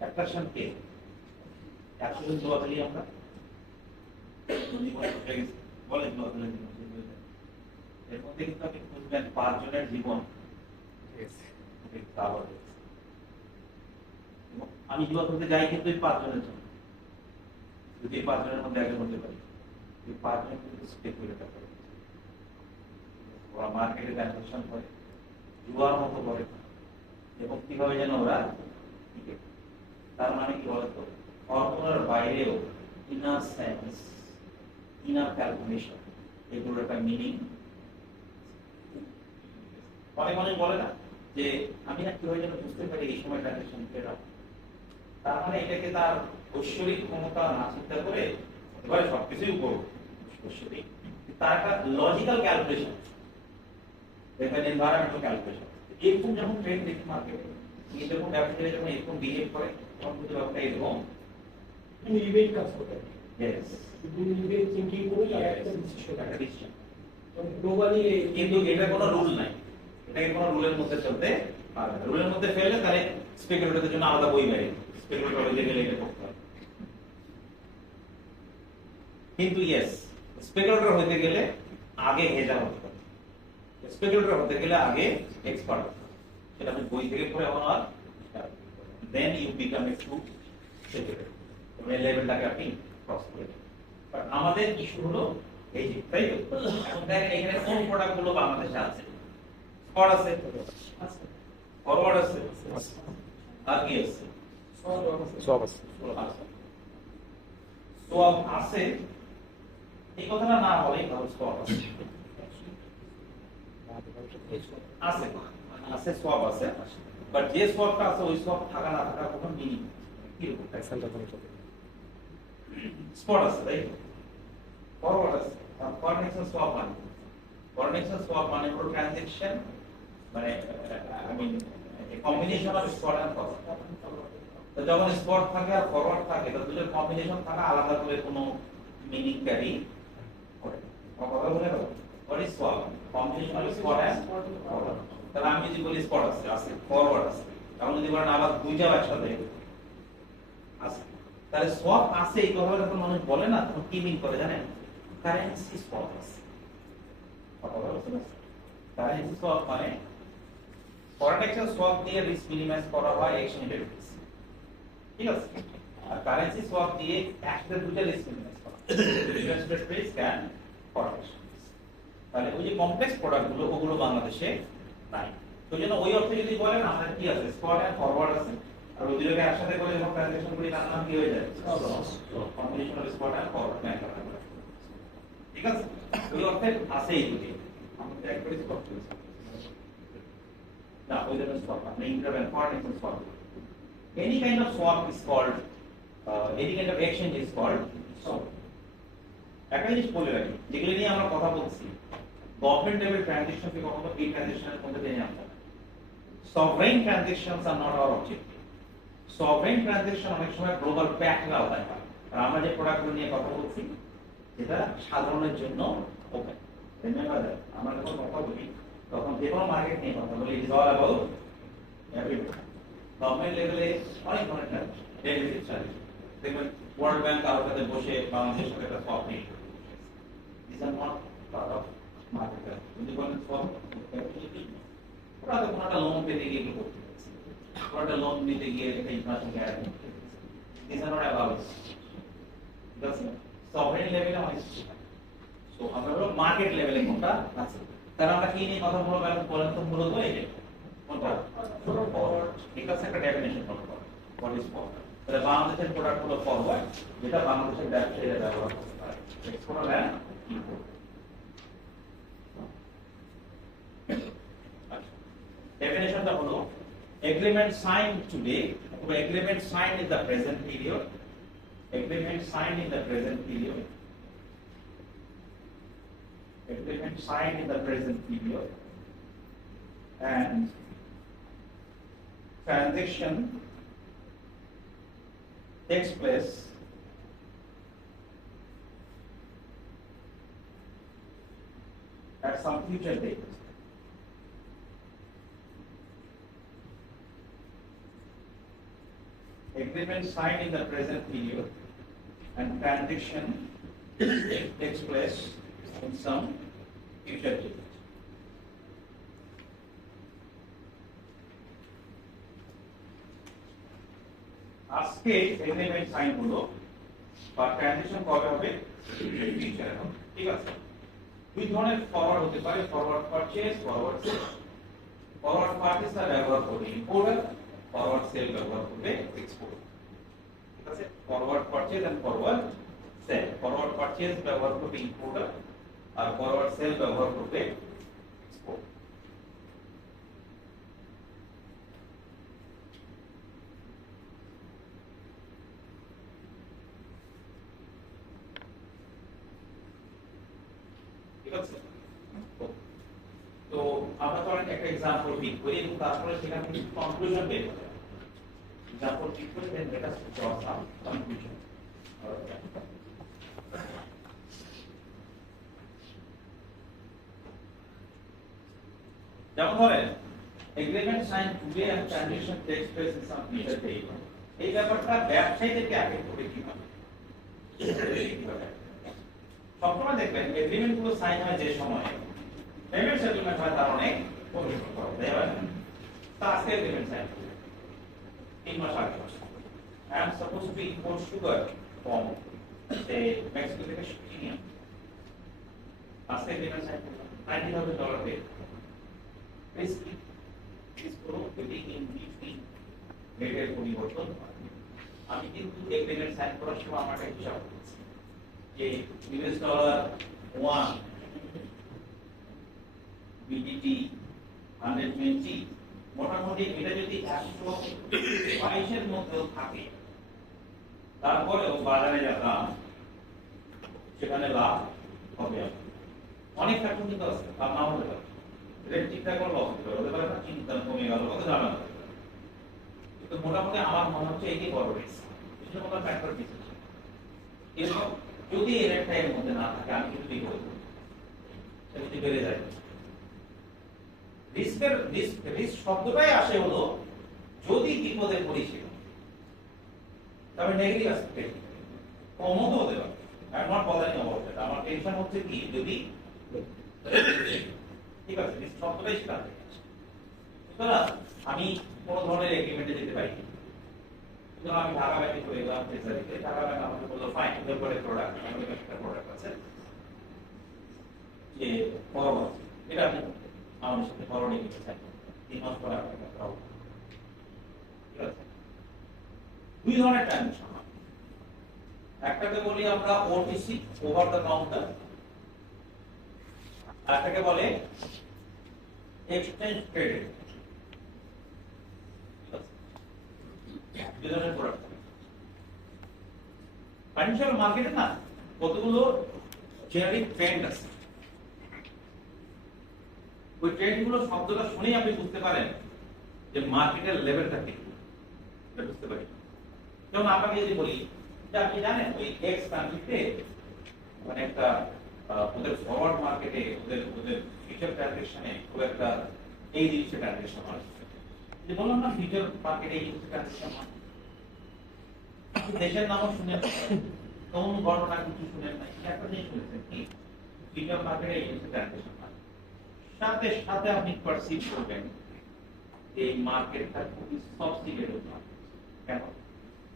অ্যাট্রাকশন কে? 100 জন জুয়া খেলি আমরা, বলেন জুয়া খেলে এর মধ্যে কিন্তু আপনি খুঁজবেন 5 জনের জীবন আমি জুয়া খেলতে যাই কিন্তু এই 5 জনের জন্য, যদি 5 জনের মধ্যে একজন হতে পারি, এই 5 জন কিন্তু স্পেকুলেটর করে, ওরা মার্কেটে ট্রানজাকশন করে, জুয়ার মতো করে, এবং কিভাবে যেন ওরা টিকে। তার মানে কি বলতো, ফর্মুলার বাইরেও ইনার সেন্স, ইনার ক্যালকুলেশন, এগুলোর একটা মিনিং। অনেক মানুষ বলে না যে আমি না কিভাবে যেন বুঝতে পারি এই সময় ট্রানজাকশন পেলাম, তার মানে এটাকে তার ঐশ্বরিক ক্ষমতা না চিন্তা করে এবারে সবকিছুই উপর ঐশ্বরিক, তার একটা লজিক্যাল ক্যালকুলেশন, দেখবেন এনভায়রনমেন্টাল ক্যালকুলেশন। এরকম যখন ট্রেন্ড দেখি মার্কেটে, এরকম ব্যবসায়ীরা যখন এরকম বিহেভ করে, তখন কিন্তু ব্যাপারটা এরকম ইভেন্ট কাজ করে। ইয়েস, ইভেন্ট থিংকিং করে একটা ডিসিশন, একটা ডিসিশন। গ্লোবালি কিন্তু এটা কোনো রুল নাই, এটাকে কোনো রুলের মধ্যে চলতে পারবে না। রুলের মধ্যে ফেললে তাহলে স্পেকুলেটরদের জন্য আলাদা বই বের, স্পেকুলেটর হইতে গেলে এটা করতে হবে। কিন্তু ইয়েস, স্পেকুলেটর হইতে গেলে আগে হেজার হতে হবে, স্পেকুলেটর হতে গেলে আগে এক্সপার্ট হতে হবে। সেটা আপনি বই থেকে পড়ে এমন আর then you become a true speculator, এবং এই লেভেলটাকে আপনি ক্রস করে দেবেন। বাট আমাদের ইস্যু হলো এই যে, তাই তো? এখন দেখেন এখানে কোন প্রোডাক্টগুলো বাংলাদেশে আছে? স্পট আছে, ফরওয়ার্ড আছে, আর কি আছে? সব আছে। সোয়াপ আছে, এই কথাটা না বলেই ভালো, স্পট আছে, আছে আছে সোয়াপ আছে, বাট যে সোয়াপটা আছে ওই সোয়াপ থাকা না থাকা কোনো মিনিং কি রকম? স্পট আছে, তাই ফরওয়ার্ড আছে, ফরেন এক্সচেঞ্জ সোয়াপ মানে, ফরেন এক্সচেঞ্জ সোয়াপ মানে হলো ট্রানজাকশন, মানে I mean combination of spot and forward. তো যখন স্পট থাকে আর ফরওয়ার্ড থাকে, তো দুটোর কম্বিনেশন থাকা আলাদা করে কোনো মিনিং ক্যারি করে। কথা বলে দাও, what is swap? Combination of spot and forward. তাহলে আমি যদি বলি স্পট আছে, আছে, ফরওয়ার্ড আছে, তাহলে যদি বলেন আবার দুইটাও একসাথে আছে, তাহলে সোয়াপ আছে এই কথাটা যখন মানুষ বলে না, তখন কি মিন করে জানেন? কারেন্সি সোয়াপ আছে। কথা বলতে না, কারেন্সি সোয়াপ মানে ফরেন এক্সচেঞ্জ সোয়াপ দিয়ে রিস্ক মিনিমাইজ করা হয় এক্সচেঞ্জ রেট রিস্ক, ঠিক আছে? আর কারেন্সি সোয়াপ দিয়ে একসাথে দুটো রিস্ক মিনিমাইজ করা হয়, interest rate risk and foreign exchange risk. তাহলে ওই যে কমপ্লেক্স প্রোডাক্টগুলো ওগুলো বাংলাদেশে নাই। তো যেন ওই অর্থে যদি বলেন আমাদের কি আছে, স্পট এন্ড ফরওয়ার্ড আছে, আর ওই দুটোকে একসাথে করে যখন ট্রানজাকশন করি তার নাম কি হয়ে যায়? Combination of spot and forward, ঠিক আছে? ওই অর্থে আছে এই দুটি, আমাদের একবারে স্পট করেছে না, ওই ধরনের স্পট না, intervene foreign exchange swap. Any kind of swap is called, any kind of exchange is called swap. একটা জিনিস বলে রাখি, যেগুলো নিয়ে আমরা কথা বলছি, গভর্নমেন্ট লেভেল ট্রানজাকশন কে কখনো এই ট্রানজাকশনের মধ্যে টেনে আনতে হবে। Sovereign transactions are not our objective. Sovereign transaction অনেক সময় গ্লোবাল প্যাক্টের আওতায় হয়, আর আমরা যে প্রোডাক্টগুলো নিয়ে কথা বলছি যেটা সাধারণের জন্য ওপেন। রিমেম্বার দ্যাট, আমরা যখন কথা বলি তখন যে কোনো মার্কেট নিয়ে কথা বলি, it is all about everything. Government লেভেলে অনেক ধরনের ডেরিভেটিভ চার্জ, দেখবেন ওয়ার্ল্ড ব্যাংক কারোর সাথে বসে বাংলাদেশের সাথে একটা সোয়াপ নিয়ে this are not part of market. যদি বলেন সোয়াপ, ওরা তো কোনো একটা লোন পেতে গিয়ে কি করতে পারছে, ওরা একটা লোন নিতে গিয়ে একটা ইনফ্লেশন গ্যারান্টি করতে পারছে, দিস আর নট অ্যাবাউট, ঠিক আছে? সভরেন লেভেলে অনেক কিছু হয়। সো আমরা হলো মার্কেট লেভেলে কোনটা আছে, তাহলে আমরা কি নিয়ে কথা বলবো বলেন তো? মূলত এই কোনটা ফরওয়ার্ড ঠিক আছে একটা ডেফিনিশন করতে হবে হোয়াট ইজ ফরওয়ার্ড তাহলে বাংলাদেশের প্রোডাক্ট হলো ফরওয়ার্ড যেটা বাংলাদেশের ব্যবসায়ীরা ব্যবহার করতে পারে এক্সপোর্ট হলো import definition of law agreement signed today or agreement signed in the present period agreement signed in the present period agreement signed in the present period and transaction takes place at some future date. Agreement signed in the present period and transaction takes place in some future date. আজকে agreement sign হলো বা transition কবে হবে ফিউচারে হবে ঠিক আছে দুই ধরনের ফরওয়ার্ড হতে পারে forward purchase forward sale forward purchase ব্যবহার করবে ইম্পোর্টার ফরওয়ার্ড সেল ব্যবহার করবে এক্সপোর্টার ঠিক আছে forward purchase and forward sale forward purchase ব্যবহার করবে ইম্পোর্টার আর ফরওয়ার্ড সেল ব্যবহার করবে এক্সপোর্টার ঠিক আছে তো আমরা তো একটা এক্সাম্পল পিক করি এবং তারপরে সেখান থেকে কনক্লুশন বের করি এক্সাম্পল পিক করে দেন let us draw some conclusion যেমন ধরেন agreement sign today and transition takes place in some future date এই ব্যাপারটা ব্যবসায়ীদেরকে আফেক্ট করে কিভাবে সবসময় দেখবেন এগ্রিমেন্ট গুলো সাইন হয় যে সময় পেমেন্ট সেটেলমেন্ট হয় তার অনেক পরে আজকে এগ্রিমেন্ট সাইন 3 মাস আগে I am supposed to be import sugar from say Mexico থেকে Kenya আজকে এগ্রিমেন্ট সাইন $90,000 পে রিস্কি ইস পুরো বিডিং ইন বিটুইন রেটের পরিবর্তন আমি কিন্তু এগ্রিমেন্ট সাইন করার সময় আমার একটা হিসাব করেছি যে ইউএস ডলার 1 বিডিটি 120 মোটামুটি এটা যদি 122 এর মধ্যে থাকে তারপরেও বাজারে যা দাম সেখানে লাভ হবে অনেক ফ্যাক্টর কিন্তু আছে লাভ না হতে পারে রেট ঠিকঠাক করে লস হতে পারে না চিন্তা কমে গেল কত জানা কিন্তু মোটামুটি আমার মনে হচ্ছে এই বড় রিস্ক কিছু কোনো ফ্যাক্টর কিছু কিন্তু যদি এই রেটটা এর মধ্যে না থাকে আমি কিন্তু কি করব সেটা যদি বেড়ে যায় রিস্ক শব্দটাই আসে হলো যদি বিপদে পড়েছিল তবে নেগেটিভ অ্যাসপেক্ট কমও তো হতে পারে আমার বলাই না বলতে আমার টেনশন হচ্ছে কি যদি ঠিক আছে রিস্ক শব্দটাই সেটা সুতরাং আমি কোন ধরনের এগ্রিমেন্টে যেতে পারি সুতরাং আমি ঢাকা ব্যাংকে চলে গেলাম ট্রেজারিতে ঢাকা ব্যাংক আমাকে বললো ফাইন ওদের পরে প্রোডাক্ট আমাদের একটা প্রোডাক্ট আছে যে ফরওয়ার্ড এটা আমি আমাদের সাথে ফরওয়ার্ড নিতে চাই 3 মাস পরে আপনাকে দাও ঠিক আছে দুই ধরনের ট্রানজাকশন একটাকে বলি আমরা ওটিসি ওভার দ্য কাউন্টার আরেকটাকে বলে এক্সচেঞ্জ ট্রেডেড দুই ধরনের প্রোডাক্ট ফাইন্যান্সিয়াল মার্কেটে না কতগুলো জেনারিক ট্রেন্ড আছে ওই ট্রেন্ডগুলো শব্দটা শুনেই আপনি বুঝতে পারেন যে মার্কেটের লেভেলটা কি এটা বুঝতে পারি যেমন আপনাকে যদি বলি যে আপনি জানেন ওই এক্স কান্ট্রিতে মানে একটা ওদের ফরওয়ার্ড মার্কেটে ওদের ফিউচার ট্রানজাকশনে খুব একটা এই জিনিসের ট্রানজাকশন হয় যে বললাম না ফিউচার মার্কেটে এই জিনিসের ট্রানজাকশন হয় দেশের নামও শুনে কোন ঘটনা কিছু শুনেন না একটা জিনিস শুনেছেন কি ফিউচার মার্কেটে এই জিনিসের ট্রানজাকশন হয় সাথে সাথে আপনি পারসিভ করবেন যে এই মার্কেটটা খুবই সফিস্টিকেটেড মার্কেট কেন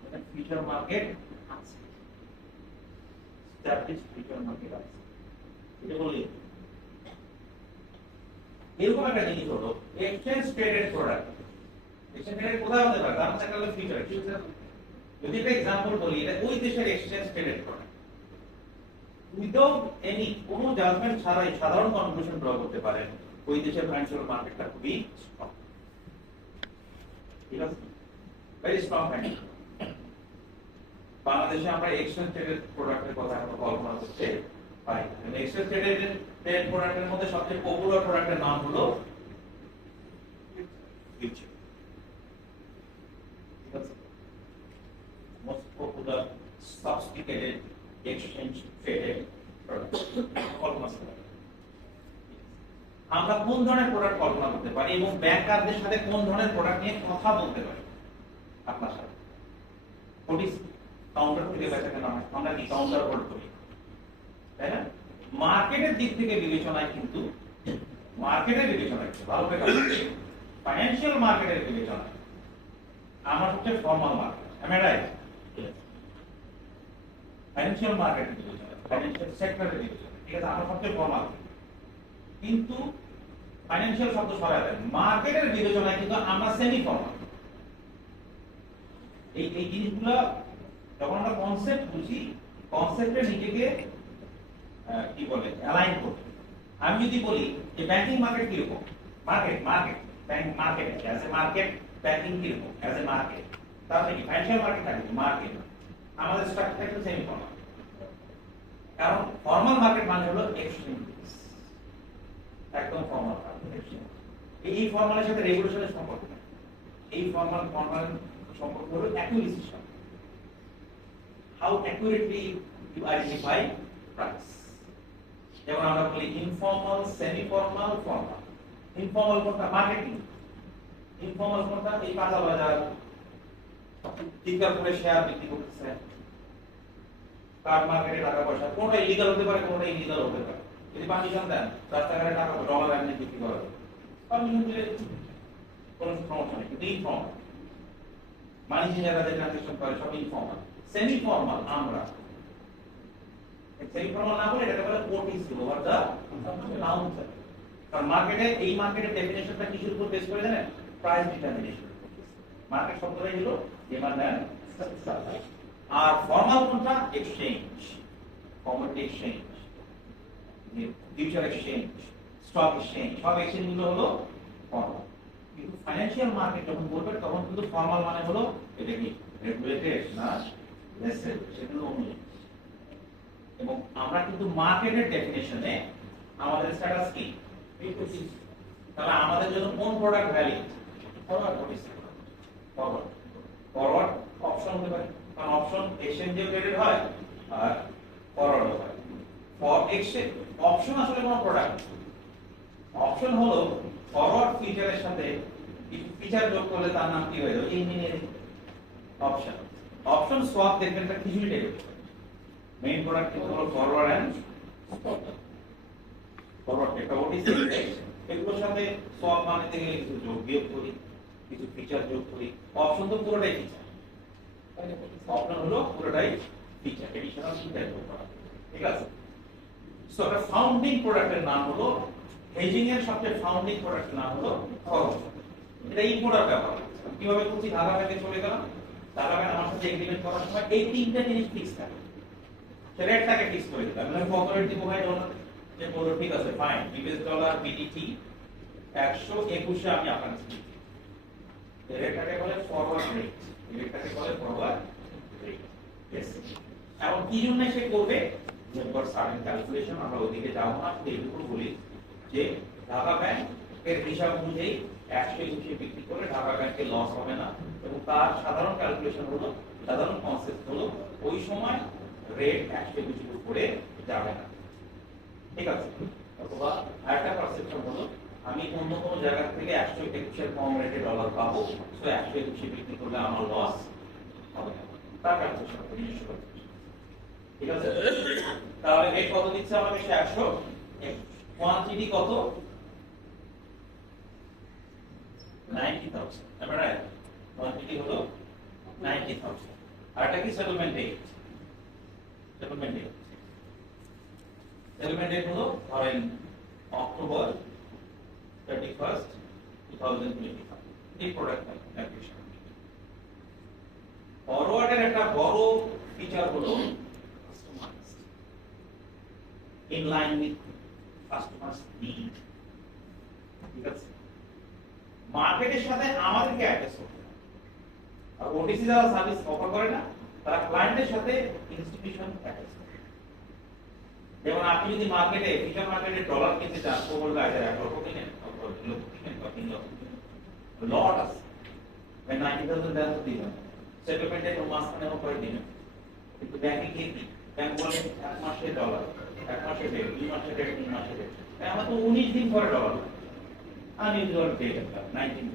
মানে ফিউচার মার্কেট আছে স্ট্যাবলিশ ফিউচার মার্কেট আছে এটা বলি এরকম একটা জিনিস হলো exchange traded product exchange traded কোথায় হতে পারে? তার মধ্যে একটা হলো ফিউচার। যদি একটা এক্সাম্পল বলি, এটা ওই দেশের exchange traded product, without any কোনো জাজমেন্ট ছাড়াই সাধারণ কনক্লুশন ড্র করতে পারেন ওই দেশের ফাইন্যান্সিয়াল মার্কেটটা খুবই স্ট্রং। ঠিক আছে, ভেরি স্ট্রং ফাইন্যান্সিয়াল। বাংলাদেশে আমরা এক্সচেঞ্জ ট্রেডেড প্রোডাক্টের কথা এখন কল্পনা করতে পারি না। এক্সচেঞ্জ ট্রেডেড প্রোডাক্টের মধ্যে সবচেয়ে পপুলার প্রোডাক্টের নাম হলো ফিউচার। ঠিক আছে, most popular sophisticated exchange traded product কল্পনা করতে পারি। আমরা কোন ধরনের প্রোডাক্ট কল্পনা করতে পারি এবং ব্যাংকারদের সাথে কোন ধরনের প্রোডাক্ট নিয়ে কথা বলতে পারি আপনার সাথে? কাউন্টার থেকে বেচা কেনা হয়, আমরা কি কাউন্টার হোল্ড করি, তাই না? মার্কেটের দিক থেকে বিবেচনায় কিন্তু ভালো করে ফাইন্যান্সিয়াল মার্কেটের বিবেচনায় আমার হচ্ছে ফর্মাল মার্কেট, আমি রাইট? ফাইন্যান্সিয়াল মার্কেটের বিবেচনায়, ফাইন্যান্সিয়াল সেক্টরের বিবেচনায়, ঠিক আছে, আমার সবচেয়ে ফর্মাল। কিন্তু ফাইন্যান্সিয়াল শব্দ সরাই দেন, মার্কেটের বিবেচনায় কিন্তু আমরা সেমি ফর্মাল। এই জিনিসগুলো যখন আমরা কনসেপ্ট বুঝি, কনসেপ্টে নিজেকে কি বলে অ্যালাইন করতে। আমি যদি বলি যে ব্যাংকিং মার্কেট কিরকম, bank market as a market, banking কিরকম অ্যাজ এ মার্কেট, তাহলে কি ফাইন্যান্সিয়াল মার্কেট থাকে মার্কেট, আমাদের স্ট্রাকচার কিন্তু সেমি ফর্মাল। কারণ ফর্মাল মার্কেট মানে হলো এক্সচেঞ্জ, একদম ফর্মাল মার্কেট। এই ফর্মালের সাথে রেগুলেশনের সম্পর্ক নেই, এই ফর্মাল সম্পর্ক হলো অ্যাকুরেসির সাথে। How accurately you identify price. যেমন আমরা বলি informal, semi formal, formal. Informal কোনটা? মার্কেটিং। ইনফর্মাল কোনটা? এই কাঁচা বাজার, টিকার করে শেয়ার বিক্রি করতেছে, কার্ড মার্কেটে টাকা পয়সা, কোনটা ইলিগাল হতে পারে, কোনটা ইলিগাল হতে পারে। যদি পারমিশন দেন রাস্তাঘাটে টাকা ডলার এমনি বিক্রি করা যাবে, পারমিশন দিলে কোনো সমস্যা নেই। কিন্তু ইনফর্মাল মানি চেঞ্জাররা যে ট্রানজাকশন করে সব ইনফর্মাল। সেমি ফর্মাল আমরা সেমি ফর্মাল না বলে এটাকে বলে ওটিসি, ওভার দা কাউন্টার। কারণ মার্কেটে এই মার্কেটের ডেফিনিশনটা কিসের উপর বেস করে জানেন? Price determination. মার্কেট শব্দটাই হলো ডিমান্ড এন্ড সাপ্লাই। আর ফর্মাল কোনটা? Exchange, commodity exchange, future exchange, stock exchange, সব এক্সচেঞ্জ গুলো হলো ফর্মাল। কিন্তু ফাইন্যান্সিয়াল মার্কেট যখন বলবেন তখন কিন্তু ফর্মাল মানে হলো এটা কি রেগুলেটেড না লেসেড, সেগুলো অনুযায়ী। এবং আমরা কিন্তু মার্কেটের ডেফিনিশনে আমাদের স্ট্যাটাস কি? তাহলে আমাদের জন্য কোন প্রোডাক্ট ভ্যালিড? ফরওয়ার্ড অপশন হতে পারে, কারণ অপশন এক্সচেঞ্জে ট্রেডেড হয় আর ফরওয়ার্ডও হয়। ফর এক্সচেঞ্জ অপশন আসলে কোন প্রোডাক্ট? অপশন হলো ফরওয়ার্ড ফিচারের সাথে ফিচার যোগ করলে তার নাম কি হয়ে যাবে? Engineering option. অপশন সোয়াপ দেখবেন একটা কিছুই টাইপ মেইন প্রোডাক্ট কিন্তু হলো ফরওয়ার্ড এন্ড ফরওয়ার্ড একটা ওটিসি। এগুলোর সাথে সোয়াপ বানাতে গেলে কিছু যোগ বিয়োগ করি, কিছু ফিচার যোগ করি। অপশন তো পুরোটাই ফিচার, অপশন হলো পুরোটাই ফিচার, এডিশনাল ফিচার যোগ করা। ঠিক আছে, সো একটা ফাউন্ডিং প্রোডাক্টের নাম হলো হেজিং এর সবচেয়ে ফাউন্ডিং প্রোডাক্টের নাম হলো ফরওয়ার্ড। এটা ইম্পোর্টার ব্যাপার। কিভাবে করছি? ঢাকা ব্যাংকে চলে গেলাম, ঢাকা ব্যাংক আমার সাথে এগ্রিমেন্ট করার সময় এই তিনটা জিনিস ফিক্স থাকে, সে রেটটাকে ফিক্স করে দিলাম। আমি ফরওয়ার্ড দিব ভাই ডলার, যে বললো ঠিক আছে ফাইন, ইউএস ডলার বিডিটি 121 আমি আপনাকে দিচ্ছি। এই রেটটাকে বলে ফরওয়ার্ড রেট, এই রেটটাকে বলে ফরওয়ার্ড রেট। यस, এখন কি জন্য সে করবে? ফর সার্টেন ক্যালকুলেশন, আমরা ওদিকে যাব না, এইটুকু বলি যে ঢাকা ব্যাংক এর হিসাব অনুযায়ী 121 বিক্রি করে ঢাকা ব্যাংকের লস হবে না। এবং তার সাধারণ ক্যালকুলেশন হলো, সাধারণ কনসেপ্ট হলো ওই সময় রেট 121 উপরে যাবে না। ঠিক আছে, অথবা আরেকটা পারসেপশন হলো আমি অন্য কোনো জায়গা থেকে 121 এর কম রেটে ডলার পাবো, সো 121 বিক্রি করলে আমার লস হবে না। তার ক্যালকুলেশন নিজস্ব। ঠিক আছে, তাহলে রেট কত দিচ্ছে আমাকে? 100। কোয়ান্টিটি কত? 90,000। এবার কোয়ান্টিটি হলো 90,000। আর এটা কি settlement date? Settlement date, settlement date হলো ধরেন অক্টোবর 31, 2025। এই প্রোডাক্ট অ্যাপ্লিকেশন। ফরওয়ার্ডের একটা বড় ফিচার হলো customized, in line with customers need. ঠিক আছে, মার্কেটের সাথে আমাদেরকে অ্যাড্রেস করতে হবে। আর ওটিসি যারা সার্ভিস অফার করে না, তারা ক্লায়েন্টের সাথে ইনস্টিটিউশন অ্যাড্রেস করে। যেমন আপনি যদি মার্কেটে ফিউচার মার্কেটে ডলার কিনতে চান, তো বলবে আচ্ছা 1 লক্ষ কিনেন, অথবা 2 লক্ষ কিনেন, বা 3 লক্ষ কিনেন, লট আছে, 90,000 দেওয়া দিবেন, সেটেলমেন্টের মাঝখানে করে দিবেন। কিন্তু ব্যাংকে গিয়ে কি ব্যাংক বলে 1 মাসে ডলার, 1 মাসে ডেট, 2 মাসে ডেট, 3 মাসে ডেট, আমার তো 19 দিন পরে ডলার, আমি ডলার ডেট 19 দিন,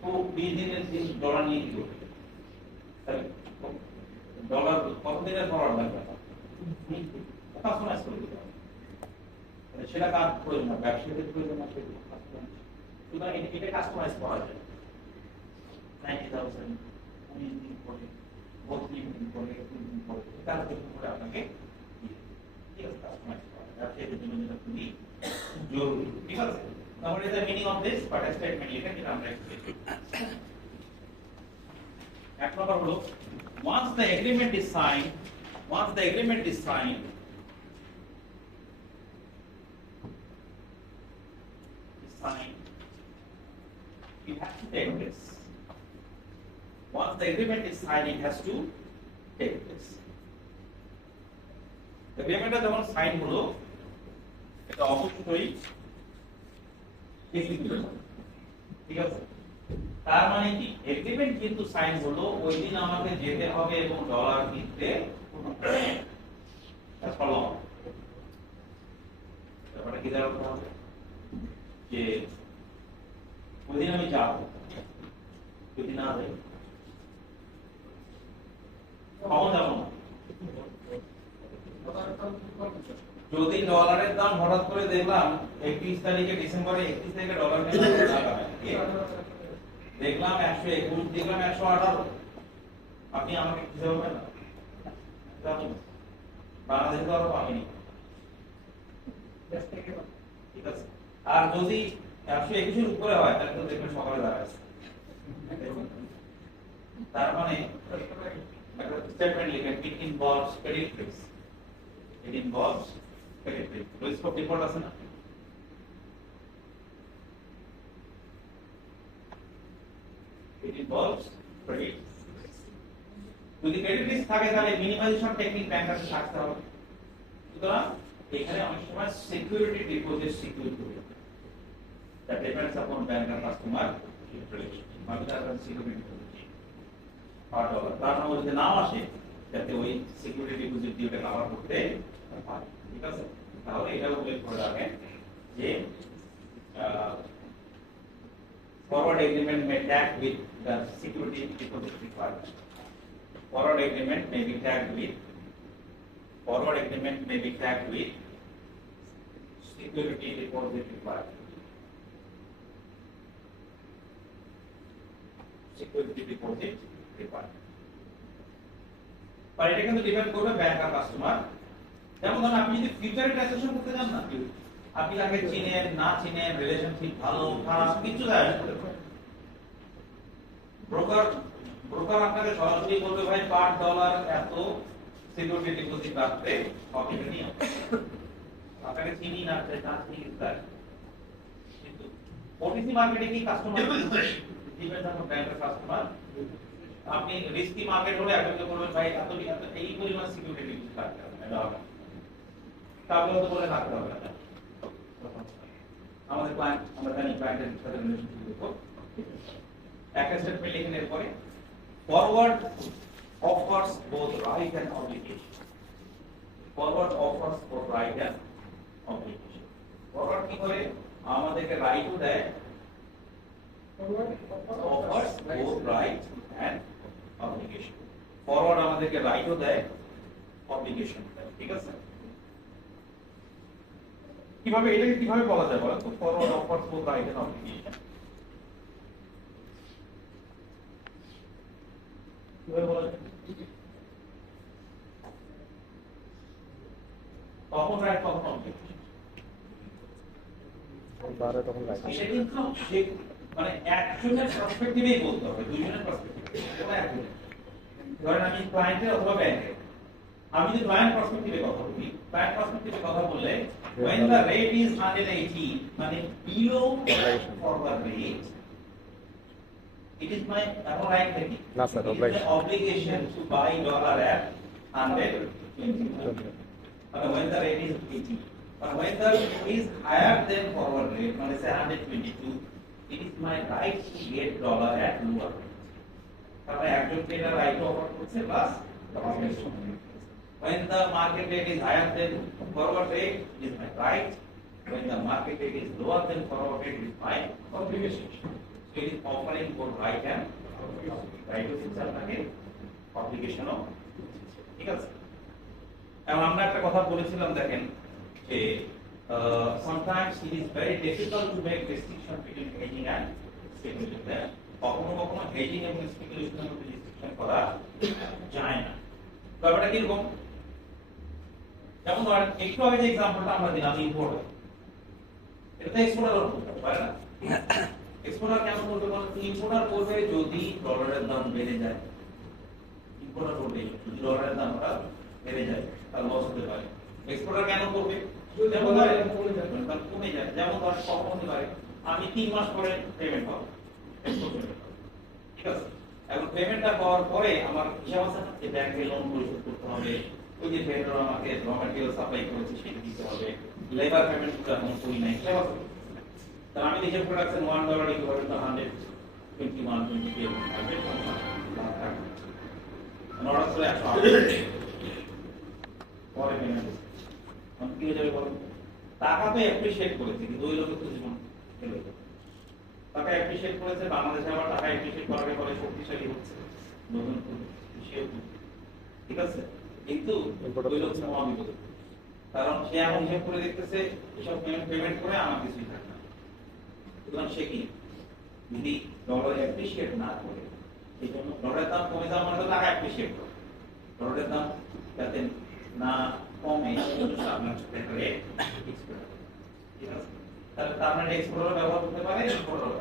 তো 20 দিনের দিন ডলার নিয়ে কি করবে? তাহলে ডলার কত দিনের ফরওয়ার্ড লাগবে? কাস্টমাইজ করে দিতে হবে। সেটা কার প্রয়োজন না, ব্যবসায়ীদের প্রয়োজন না, সুতরাং এটা কাস্টমাইজ করা যায়। 90,000 19 দিন পরে, 32 দিন পরে, 3 দিন পরে, তার জন্য করে আপনাকে ঠিক আছে কাস্টমাইজ করা যায়। ব্যবসায়ীদের জন্য যেটা খুবই জরুরি। ঠিক আছে, তাহলে এটা meaning of this but statement লিখে যেটা আমরা একটু এক নম্বর হলো once the agreement is signed, you have to take this. Once the agreement is signed, it has to take this. Agreement যখন সাইন হলো, এটা অবশ্যই এক্সিকিউট হবে। ঠিক আছে, তার মানে কি এগ্রিমেন্ট কিন্তু সাইন হলো, ওই দিন আমাকে যেতে হবে এবং ডলার কিনতে ব্যাপারটা কি দাঁড়াতে হবে যে ওই দিন আমি যাবো, যদি না যাই কখন যাবো না। যদি ডলারের দাম হঠাৎ করে দেখলাম 31 তারিখে ডিসেম্বরে 31 তারিখে ডলার দেখলাম 121, দেখলাম 118, আপনি আমাকে কি বলবেন? বাংলাদেশে তো আরো পাবেনি। ঠিক আছে, আর যদি 121 এর উপরে হয় তাহলে তো দেখবেন সকালে দাঁড়াচ্ছে। তার মানে একটা স্টেটমেন্ট লিখেন, ইট involves credit risk, it involves credit risk. Risk of default আছে না, it involves credit. যদি ক্রেডিট রিস্ক থাকে তাহলে মিনিমাইজেশন টেকনিক ব্যাংকার থাকতে হবে। সুতরাং এখানে অনেক সময় সিকিউরিটি ডিপোজিট সিকিউর করবে, that depends upon banker customer relation. মানে তার সিকিউরিটি ডিপোজিট আর ডলার তার নাম যদি নাম আসে যাতে ওই সিকিউরিটি ডিপোজিট দিয়ে ওটা কভার করতে পারে। ঠিক আছে, তাহলে এটা উল্লেখ করে রাখেন যে forward agreement may tag with the security deposit requirement. Forward agreement may be tagged with security deposit requirement. Security deposit requirement. But এটা কিন্তু ডিপেন্ড করবে ব্যাংক আর কাস্টমার। যেমন ধরুন আপনি যদি ফিউচারে ট্রানজাকশন করতে চান না, আপনি তাকে চিনেন না চিনেন, রিলেশনশিপ ভালো খারাপ কিছু যায় না, ব্রোকার আপনাকে সরাসরি বলবে ভাই পার ডলার এত সিকিউরিটি ডিপোজিট রাখতে হবে, নিয়ে আপনাকে চিনি না চিনি তাই। কিন্তু ওটিসি মার্কেটে কি কাস্টমার ডিপেন্ড অন ব্যাংকের কাস্টমার, আপনি রিস্কি মার্কেট হলে আপনাকে বলবেন ভাই এত এই পরিমাণ সিকিউরিটি ডিপোজিট রাখতে হবে, তাহলে তো বলে রাখতে হবে না। আমাদের ক্লায়েন্ট, আমরা জানি ক্লায়েন্টের সাথে রিলেশনশিপ করব, একটা স্টেটমেন্ট লিখে এর পরে forward offers both right and obligation. Forward offers both right and obligation. Forward কি করে আমাদেরকে রাইটও দেয়, offers both right and obligation. Forward আমাদেরকে রাইটও দেয়, অব্লিগেশন দেয়। ঠিক আছে, কিভাবে এটাকে কিভাবে বলা যায় বলো তো? Forward offers both right and obligation কিভাবে বলা যায়? তখন রাইট তখন অব্লিগেশন। বারে তখন রাইট। এটা কিন্তু মানে একজনের পার্সপেক্টিভেই বলতে হবে, দুজনের পার্সপেক্টিভে কোনো একজনের। ধরেন আমি ক্লায়েন্টের অথবা ব্যাংকের, আমি যদি ক্লায়েন্ট পার্সপেক্টিভে কথা বলি, ক্লায়েন্ট পার্সপেক্টিভে কথা বললে when the rate is 180 মানে below forward rate, it is my right nahi, না sir, obligation to buy dollar at 120. When the rate is 80, but when the rate is higher than forward rate, মানে say 122, it is my right to get dollar at lower rate. তাহলে একজন tedder right offer করছে plus when the market rate is higher than forward rate, it is my right. When the market rate is lower than forward rate, it is my obligation. So it is offering both right and right to fix আপনাকে obligation ও ঠিক আছে। এবং আমরা একটা কথা বলেছিলাম দেখেন যে sometimes it is very difficult to make distinction between hedging and speculation. কখনো কখনো hedging এবং speculation এর মধ্যে distinction করা যায় না। ব্যাপারটা কিরকম? যেমন ধরেন একটু আগে যে এক্সাম্পলটা আমরা দিলাম ইম্পোর্টার, এটা এক্সপোর্টার করতে পারে না। এক্সপোর্টার কেমন করতে পারে? ইম্পোর্টার করবে যদি ডলারের দাম বেড়ে যায়, ইম্পোর্টার করবে যদি ডলারের দামটা বেড়ে যায় তার লস হতে পারে। এক্সপোর্টার কেন করবে? যেমন ধরেন কমে যায়, যেমন ধরেন কখন হতে পারে আমি 3 মাস পরে পেমেন্ট পাবো, ঠিক আছে। এখন পেমেন্টটা পাওয়ার পরে আমার হিসাব আছে যে ব্যাংকে লোন পরিশোধ করতে হবে, ওই যে ভেন্ডর আমাকে র ম্যাটেরিয়াল সাপ্লাই করেছে সেটা দিতে হবে, লেবার পেমেন্ট গুলো এখন করি নাই, হিসাব আছে। তাহলে আমি হিসাব করে রাখছেন $1 ইকুয়াল টু 121 22 অর্ডার করে 108 পরে পেমেন্ট কি হয়ে যাবে বলুন? টাকা তো অ্যাপ্রিশিয়েট করেছে কিন্তু ওই লোকের তো জীবন চলে যাবে। টাকা অ্যাপ্রিশিয়েট করেছে, বাংলাদেশে আবার টাকা অ্যাপ্রিশিয়েট করার পরে শক্তিশালী হচ্ছে নতুন বিষয়, ঠিক আছে। কিন্তু ওই লোক মহাবিপদ, কারণ সে এমন হিসাব করে দেখতেছে এসব পেমেন্ট করে আমার কিছুই থাকে না। সুতরাং সে কি যদি ডলার অ্যাপ্রিশিয়েট না করে, এই জন্য ডলারের দাম কমে যাওয়া মানে তো টাকা অ্যাপ্রিশিয়েট করে, ডলারের দাম যাতে না কমে আপনার রেট ফিক্স করে, ঠিক আছে। তাহলে তার মানে এক্সপোর্টার ব্যবহার করতে পারে, ইম্পোর্টার।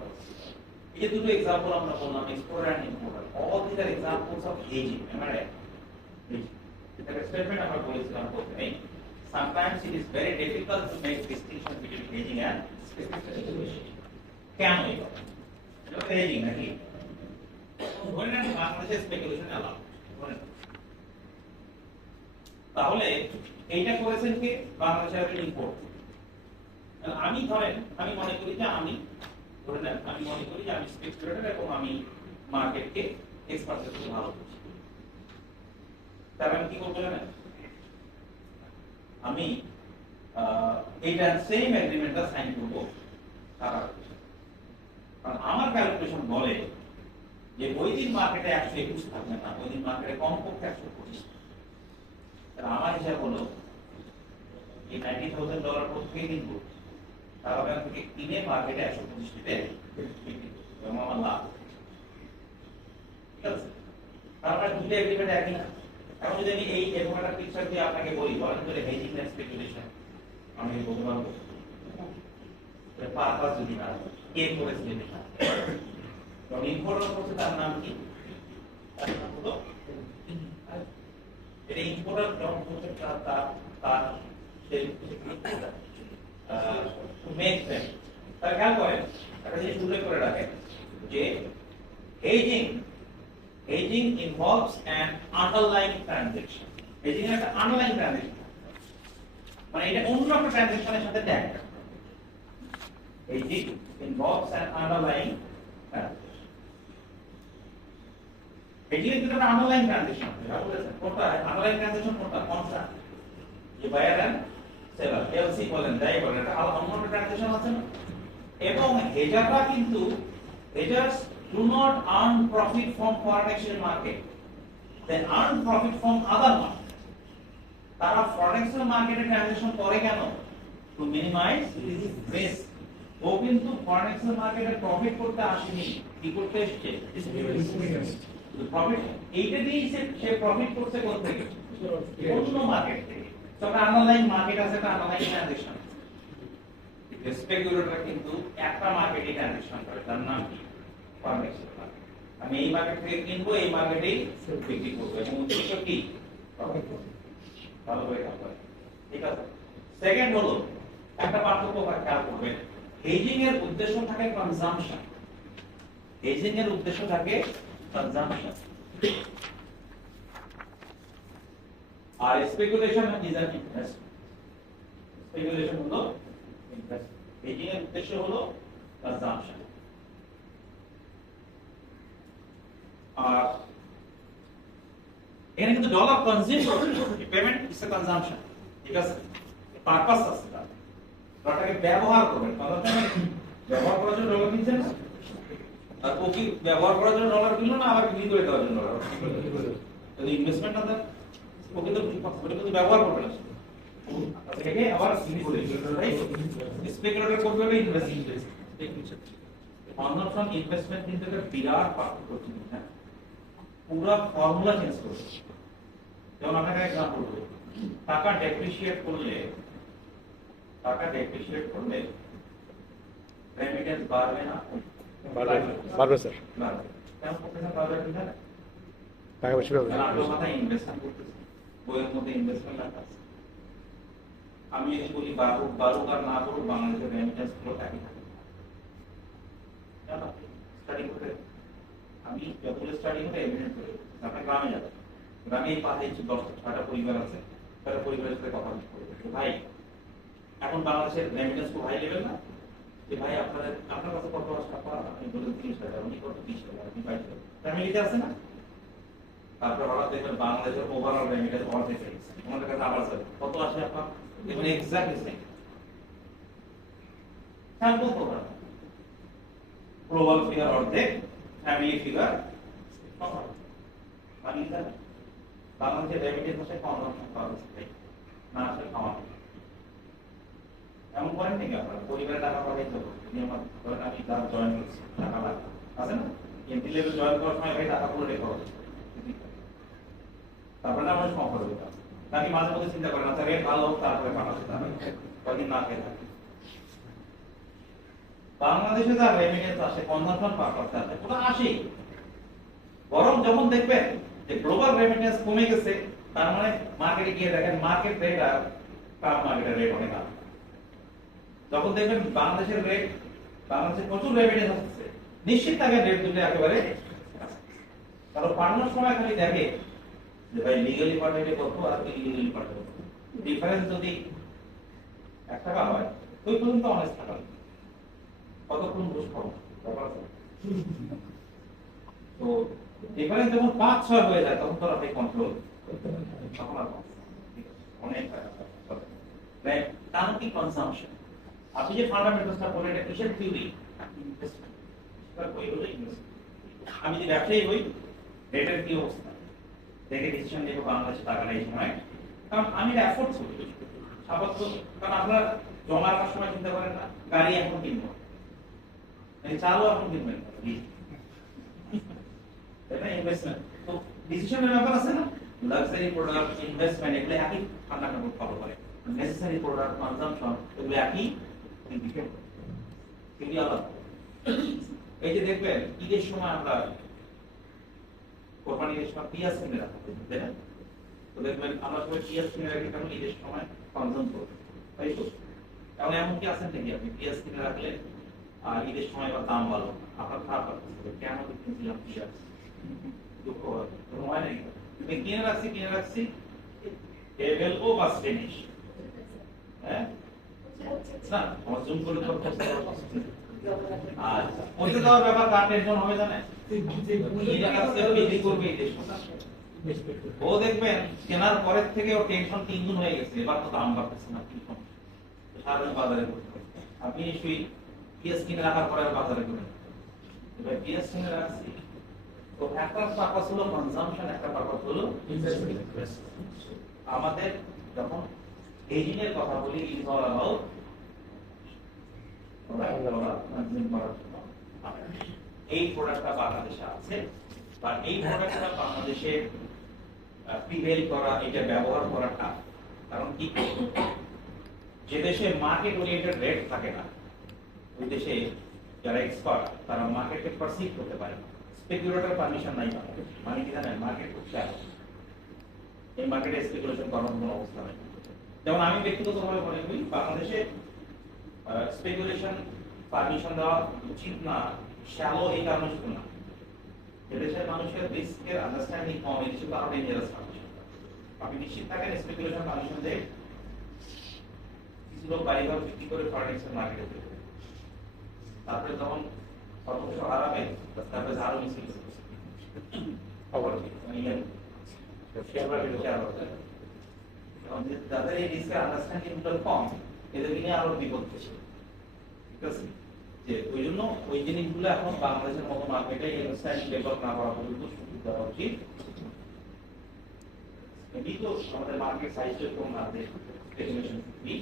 এই দুটো एग्जांपल আমরা বললাম, exporter and importer. All this are examples of hedging, am I right? এটা স্টেটমেন্ট আমরা বলেছিলাম প্রথমে, sometimes it is very difficult to make distinction between hedging and speculation. কেন এটা? এটা হেজিং নাকি? ধরে নেন বাংলাদেশে স্পেকুলেশন অ্যালাউ, তাহলে এইটা করেছেন কি বাংলাদেশের ইম্পোর্ট। আমি ধরেন আমি মনে করি যে আমি ধরে নেন আমি মনে করি যে আমি স্পেকুলেটর এবং আমি মার্কেটকে এক্সপার্টের থেকে ভালো করছি। তাহলে আমি কি করবো জানেন? আমি এইটা সেম এগ্রিমেন্টটা সাইন করবো। কারণ আমার ক্যালকুলেশন বলে যে ওই দিন মার্কেটে 121 থাকবে না, ওই দিন মার্কেটে কমপক্ষে 125। আমার হিসাব হলো এই $90,000 প্রত্যেক দিন করবো, তার ওখান থেকে কিনে মার্কেটে 125 টিতে বিক্রি এবং আমার লাভ, ঠিক আছে। তারপরে দুটো এগ্রিমেন্ট একই না। এখন যদি আমি এই এরকম একটা পিকচার দিয়ে আপনাকে বলি, বলেন ধরে হেজিং এন্ড স্পেকুলেশন, আমি বলতে পারবো পারপাস যদি না কে করেছে যদি না, তো ইম্পোর্টার করছে তার নাম কি? তার নাম হলো এটা ইম্পোর্টার যখন করছে তার সেই মেক সেন্স। তার খেয়াল করেন একটা জিনিস উল্লেখ করে রাখেন যে hedging involves an underlying transaction. Hedging একটা underlying transaction, মানে এটা অন্য একটা ট্রানজাকশনের সাথে tag. Hedging involves an underlying transaction. Hedging এর একটা underlying transaction আছে, বলেছেন কোনটা underlying transaction কোনটা? কন্ট্রাক্ট, যে বায়ার এন্ড সেলার এলসি বলেন যাই বলেন, এটা অন্য একটা ট্রানজাকশন আছে না। এবং হেজাররা কিন্তু hedgers do not earn profit from foreign exchange market, they earn profit from other market. তারা foreign exchange মার্কেটে ট্রানজাকশন করে কেন? to minimize risk. ও কিন্তু foreign exchange মার্কেটে প্রফিট করতে আসেনি, কি করতে এসেছে? প্রফিট এইটা দিয়েই সে প্রফিট করতে কোথা থেকে? অন্য মার্কেট থেকে। তো আন্ডারলাইন মার্কেট আছে, একটা আন্ডারলাইন ট্রানজাকশন, স্পেকুলেটর কিন্তু একটা মার্কেটে ট্রানজাকশন করে, তার নাম কি? ফরেক্স মার্কেট। আমি এই মার্কেট থেকে কিনবো, এই মার্কেটেই বিক্রি করবো, এবং উদ্দেশ্য কি? ভালো করে কাজ করে, ঠিক আছে। সেকেন্ড হলো একটা পার্থক্য খেয়াল করবেন, হেজিং এর উদ্দেশ্য থাকে কনজাম্পশন, হেজিং এর উদ্দেশ্য থাকে কনজাম্পশন, আর speculation is an investment. Speculation হলো ইনভেস্টমেন্ট, হেজিং এর উদ্দেশ্য হলো কনজাম্পশন। আর এখানে কিন্তু ডলার কনজিউম করছে, পেমেন্ট ইজ এ কনজাম্পশন, ঠিক আছে, পারপাস আছে তার, ডলারটাকে ব্যবহার করবেন, কথা ব্যবহার করার জন্য ডলার কিনছেন না, আর ও কি ব্যবহার করার জন্য ডলার কিনলো না আবার বিক্রি করে দেওয়ার জন্য ডলার? যদি ইনভেস্টমেন্ট না দেন ও কিন্তু ওটা কিন্তু ব্যবহার করবে না, এটাকে আবার বিক্রি করে দিবে, রাইট? স্পেকুলেটর করবে হলো ইনভেস্টমেন্ট, কনজাম্পশন ইনভেস্টমেন্ট কিন্তু একটা বিরাট পার্থক্য আছে, হ্যাঁ, পুরো ফর্মুলা চেঞ্জ করবে। যেমন আপনাকে এক্সাম্পল দেব, টাকা ডেপ্রিসিয়েট করলে রেমিটেন্স বাড়বে না? বাড়বে স্যার, বাড়বে। কেন করতেছেন? বাড়বে কি জানেন? টাকা বেশি পাবে। কারণ আপনার মাথায় ইনভেস্টমেন্ট করতেছেন, বইয়ের মধ্যে ইনভেস্টমেন্ট লেখা আছে। আমি যদি বলি বারুক আর না করুক, বাংলাদেশের রেমিটেন্স গুলো একই থাকে। স্টাডি করতে আমি যখন স্টাডি করে এভিডেন্স করে আপনার গ্রামে যাবেন, গ্রামে এই 5-6টা পরিবার আছে, তারা পরিবারের সাথে কথা বলতে, ভাই এখন বাংলাদেশের রেমিটেন্স খুব হাই লেভেল না, যে ভাই আপনার কাছে কত টাকা, আপনি বলেন 30,000, উনি কত 20,000, আপনি 22,000, ফ্যামিলিতে আছে না? তারপর হঠাৎ দেখবেন বাংলাদেশের ওভারঅল রেমিটেন্স অর্ধেক হয়ে গেছে, আমাদের কাছে আবার স্যার কত আসে আপনার, দেখবেন exactly same sample program, global figure অর্ধেক, ফ্যামিলি ফিগার বাংলাদেশের রেমিটেন্স আসে কনজাম্পশন খরচ না আসে খাওয়া। এমন করেন নাকি আপনারা পরিবারের টাকা পাঠাইতে হবে, আমি তারা জয়েন করছি টাকা লাগবে আছে না, এমপি লেভেল জয়েন করার সময় ভাই টাকাগুলো রেকর্ড হবে, তারপরে না মানুষ কম করবে, নাকি মাঝে মধ্যে চিন্তা করেন আচ্ছা রেট ভালো হোক তারপরে পাঠাচ্ছে, তাহলে কদিন না খেয়ে থাকে। বাংলাদেশে যা রেমিটেন্স আসে কনজাম্পশন পারপাসে আসে, ওটা আসেই, বরং যখন দেখবেন যে গ্লোবাল রেমিটেন্স কমে গেছে, তার মানে মার্কেটে গিয়ে দেখেন মার্কেট রেট আর কাপ মার্কেটের রেট অনেক আলাদা। যখন দেখবেন বাংলাদেশের প্রচুর রেমিটেন্স আসছে, নিশ্চিত থাকেন রেট দুটো একেবারে, কারণ পাঠানোর সময় খালি দেখে যে ভাই লিগালি পাঠাইলে কত আর ইলিগালি পাঠাইলে কত, ডিফারেন্স যদি 1 টাকা হয় ওই পর্যন্ত অনেস্ট থাকা, কতক্ষণ ঘুষ খাবো তো ডিফারেন্স যখন 5-6 হয়ে যায় তখন তো আপনি কন্ট্রোল তখন আর অনেক টার্ম কি কনজাম্পশন। আপনি যে ফান্ডামেন্টালসটা বলেন এটা কিসের থিওরি? ইনভেস্টমেন্ট। সেটা বই হলো ইনভেস্টমেন্ট। আমি যদি ব্যবসায়ী হই, রেটের কি অবস্থা দেখে ডিসিশন নেব বাংলাদেশে টাকা নেই সময়, কারণ আমি এটা অ্যাফোর্ড করি আপাতত, কারণ আপনারা জমা রাখার সময় চিন্তা করেন না গাড়ি এখন কিনবো, চালও এখন কিনবেন, এটা ইনভেস্টমেন্ট। তো ডিসিশনের ব্যাপার আছে না, লাক্সারি প্রোডাক্ট, ইনভেস্টমেন্ট, এগুলো একই ফান্ডামেন্টাল ফলো করে, নেসেসারি প্রোডাক্ট, কনজাম্পশন, এগুলো একই এগুলি আলাদা। এই যে দেখবেন ঈদের সময় আমরা কোরবানির সময় পেঁয়াজ কিনে রাখা, তাই না? তো দেখবেন আমরা সবাই পেঁয়াজ কিনে রাখি কারণ ঈদের সময় কনজাম্প করবো, তাই তো? তাহলে এমন কি আছেন নাকি আপনি পেঁয়াজ কিনে রাখলে আর ঈদের সময় বা দাম ভালো, আপনার খারাপ লাগছে কেন কিনছিলাম পেঁয়াজ, দুঃখ হয় নাকি? কিনে রাখছি টেবিল ও বাস ফিনিশ, হ্যাঁ না আমার জুম করে তো আর ওইটা দেওয়ার ব্যাপার কার টেনশন হবে জানেন, বিক্রি করবে এই দেশ, ও দেখবেন কেনার পরের থেকে ওর টেনশন 3 গুণ হয়ে গেছে, এবার তো দাম বাড়তেছে না, কি সমস্যা সারা বাজারে করতে হবে। আপনি নিশ্চয়ই পেঁয়াজ কিনে রাখার পরে বাজারে করেন, এবার পেঁয়াজ কিনে রাখছি তো একটা পারপাস হলো কনজাম্পশন, একটা পারপাস হলো ইনভেস্টমেন্ট। আমাদের যখন হেজিং এর কথা বলি ইজ অল অ্যাবাউট এই প্রোডাক্টটা বাংলাদেশে আছে, বা এই প্রোডাক্টটা বাংলাদেশে প্রিভেল করা, এটা ব্যবহার করাটা, কারণ কি যে দেশে মার্কেট ওরিয়েন্টেড রেট থাকে না, ওই দেশে যারা এক্সপার্ট তারা মার্কেটকে পারসিভ করতে পারে না। স্পেকুলেটর পারমিশন নাই, মানে কি জানেন, মার্কেট খুব শ্যালো, এই মার্কেটে স্পেকুলেশন করার কোনো অবস্থা নেই। যেমন আমি ব্যক্তিগতভাবে মনে করি বাংলাদেশে স্পেকুলেশন পারমিশন দেওয়া উচিত না, শ্যালো এই কারণে শুধু না, এদেশের মানুষের রিস্কের আন্ডারস্ট্যান্ডিং কম, এই দেশে আরো ডেঞ্জারাস পারমিশন। আপনি নিশ্চিত থাকেন স্পেকুলেশন পারমিশন দেয় কিছু লোক বাড়িঘর বিক্রি করে ফরেন এক্সচেঞ্জ মার্কেটে চলে যায়। তারপরে যখন সর্বশেষ হারাবে তারপরে আরো মিছিল যাদের এই রিস্কের আন্ডারস্ট্যান্ডিং গুলো কম, এদেরকে নিয়ে আরো বিপদ বেশি। ঠিক আছে, যে ওই জন্য ওই জিনিসগুলো এখন বাংলাদেশের মতো মার্কেটে আন্ডারস্ট্যান্ডিং ডেভেলপ না করা পর্যন্ত সুযোগ দেওয়া উচিত। এমনি তো আমাদের মার্কেট সাইজ এরকম না যে স্পেকুলেশন ফ্রি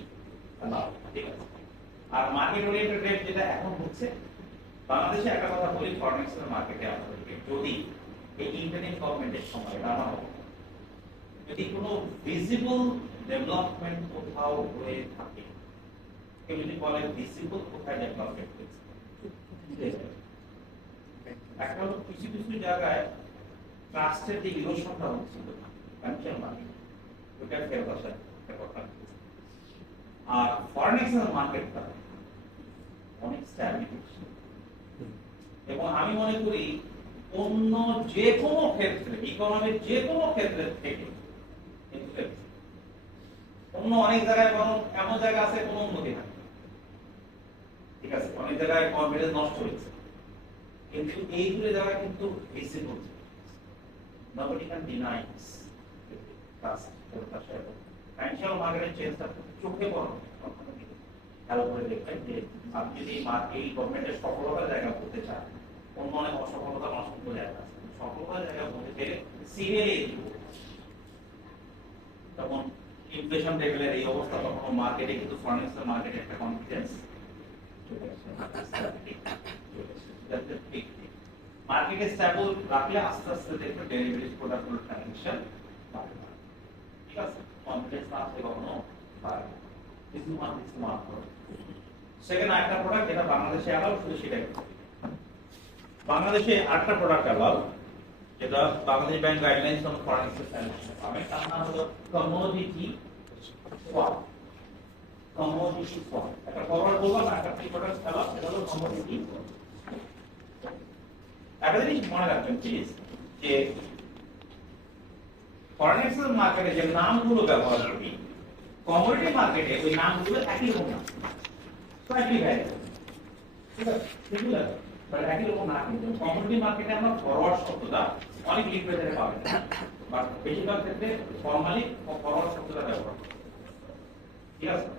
না, ঠিক আছে। আর মার্কেট ওরিয়েন্টেড রেট যেটা এখন হচ্ছে বাংলাদেশে, একটা কথা বলি, ফরেন এক্সচেঞ্জ মার্কেটে আমাদেরকে যদি এই ইন্টারনেট গভর্নমেন্টের সময় রানা হবে, যদি কোনো ভিজিবল ডেভেলপমেন্ট কোথাও হয়ে থাকে, কেউ যদি বলে ভিজিবল কোথায় ডেভেলপমেন্ট হয়েছে, একটা হলো কিছু কিছু জায়গায় ট্রাস্টের যে ইরোশনটা হচ্ছিল ফিনান্সিয়াল মার্কেট, ওটা ফেরত আসার একটা কথা। আর ফরেন এক্সচেঞ্জ মার্কেটটা অনেক স্ট্যাবিলিটি, এবং আমি মনে করি অন্য যে কোনো ক্ষেত্রে, ইকোনমির যে কোনো ক্ষেত্রে থেকে অন্য অনেক জায়গায়, বরং এমন জায়গা আছে কোনো উন্নতি নাই, ঠিক আছে, অনেক জায়গায় কনফিডেন্স নষ্ট হয়েছে, কিন্তু এইগুলো জায়গা কিন্তু visible, nobody can deny this trust financial মার্কেটের চেঞ্জটা চোখে পড়ে। খেয়াল করে দেখবেন যে আপনি যদি এই গভর্নমেন্টের সফলতার জায়গা বলতে চান, অন্য অনেক অসফলতা অসংখ্য জায়গা আছে, সফলতার জায়গা বলতে গেলে সিরিয়ালি তখন ইনফ্লেশন লেভেলের এই অবস্থা, তখন মার্কেটে কিন্তু ফার্নিচার মার্কেটে একটা কনফিডেন্স মার্কেটে স্টেবল রাখলে আস্তে আস্তে দেখবে ডেরিভেটিভ প্রোডাক্টগুলোর ট্রানজাকশন বাড়বে, ঠিক আছে। কনফিডেন্স না আসলে কখনো বাড়বে। সেকেন্ড আরেকটা প্রোডাক্ট যেটা বাংলাদেশে অ্যালাউ, শুধু সেটাই বাংলাদেশে আরেকটা প্রোডাক্ট অ্যালাউ, যেটা Bangladesh bank guidelines on foreign exchange পাবেন, তার নাম হলো কমোডিটি সোয়াপ। কমোডিটি সোয়াপ একটা ফরওয়ার্ড বললাম, একটা প্রি প্রোডাক্ট অ্যালাউ, এটা হলো কমোডিটি। একটা জিনিস মনে রাখবেন প্লিজ, যে ফরেন এক্সচেঞ্জ মার্কেটে যে নামগুলো ব্যবহার করি, কমোডিটি মার্কেটে ওই নামগুলো একই রকম না, স্লাইটলি ভ্যারি, ঠিক আছে, সিমিলার বাট একই রকম না। কিন্তু কমোডিটি মার্কেটে আমরা ফরওয়ার্ড শব্দটা অনেক লিটারেচারে পাবেন, বাট বেশিরভাগ ক্ষেত্রে ফর্মালি ফরওয়ার্ড শব্দটা ব্যবহার করি, ঠিক আছে।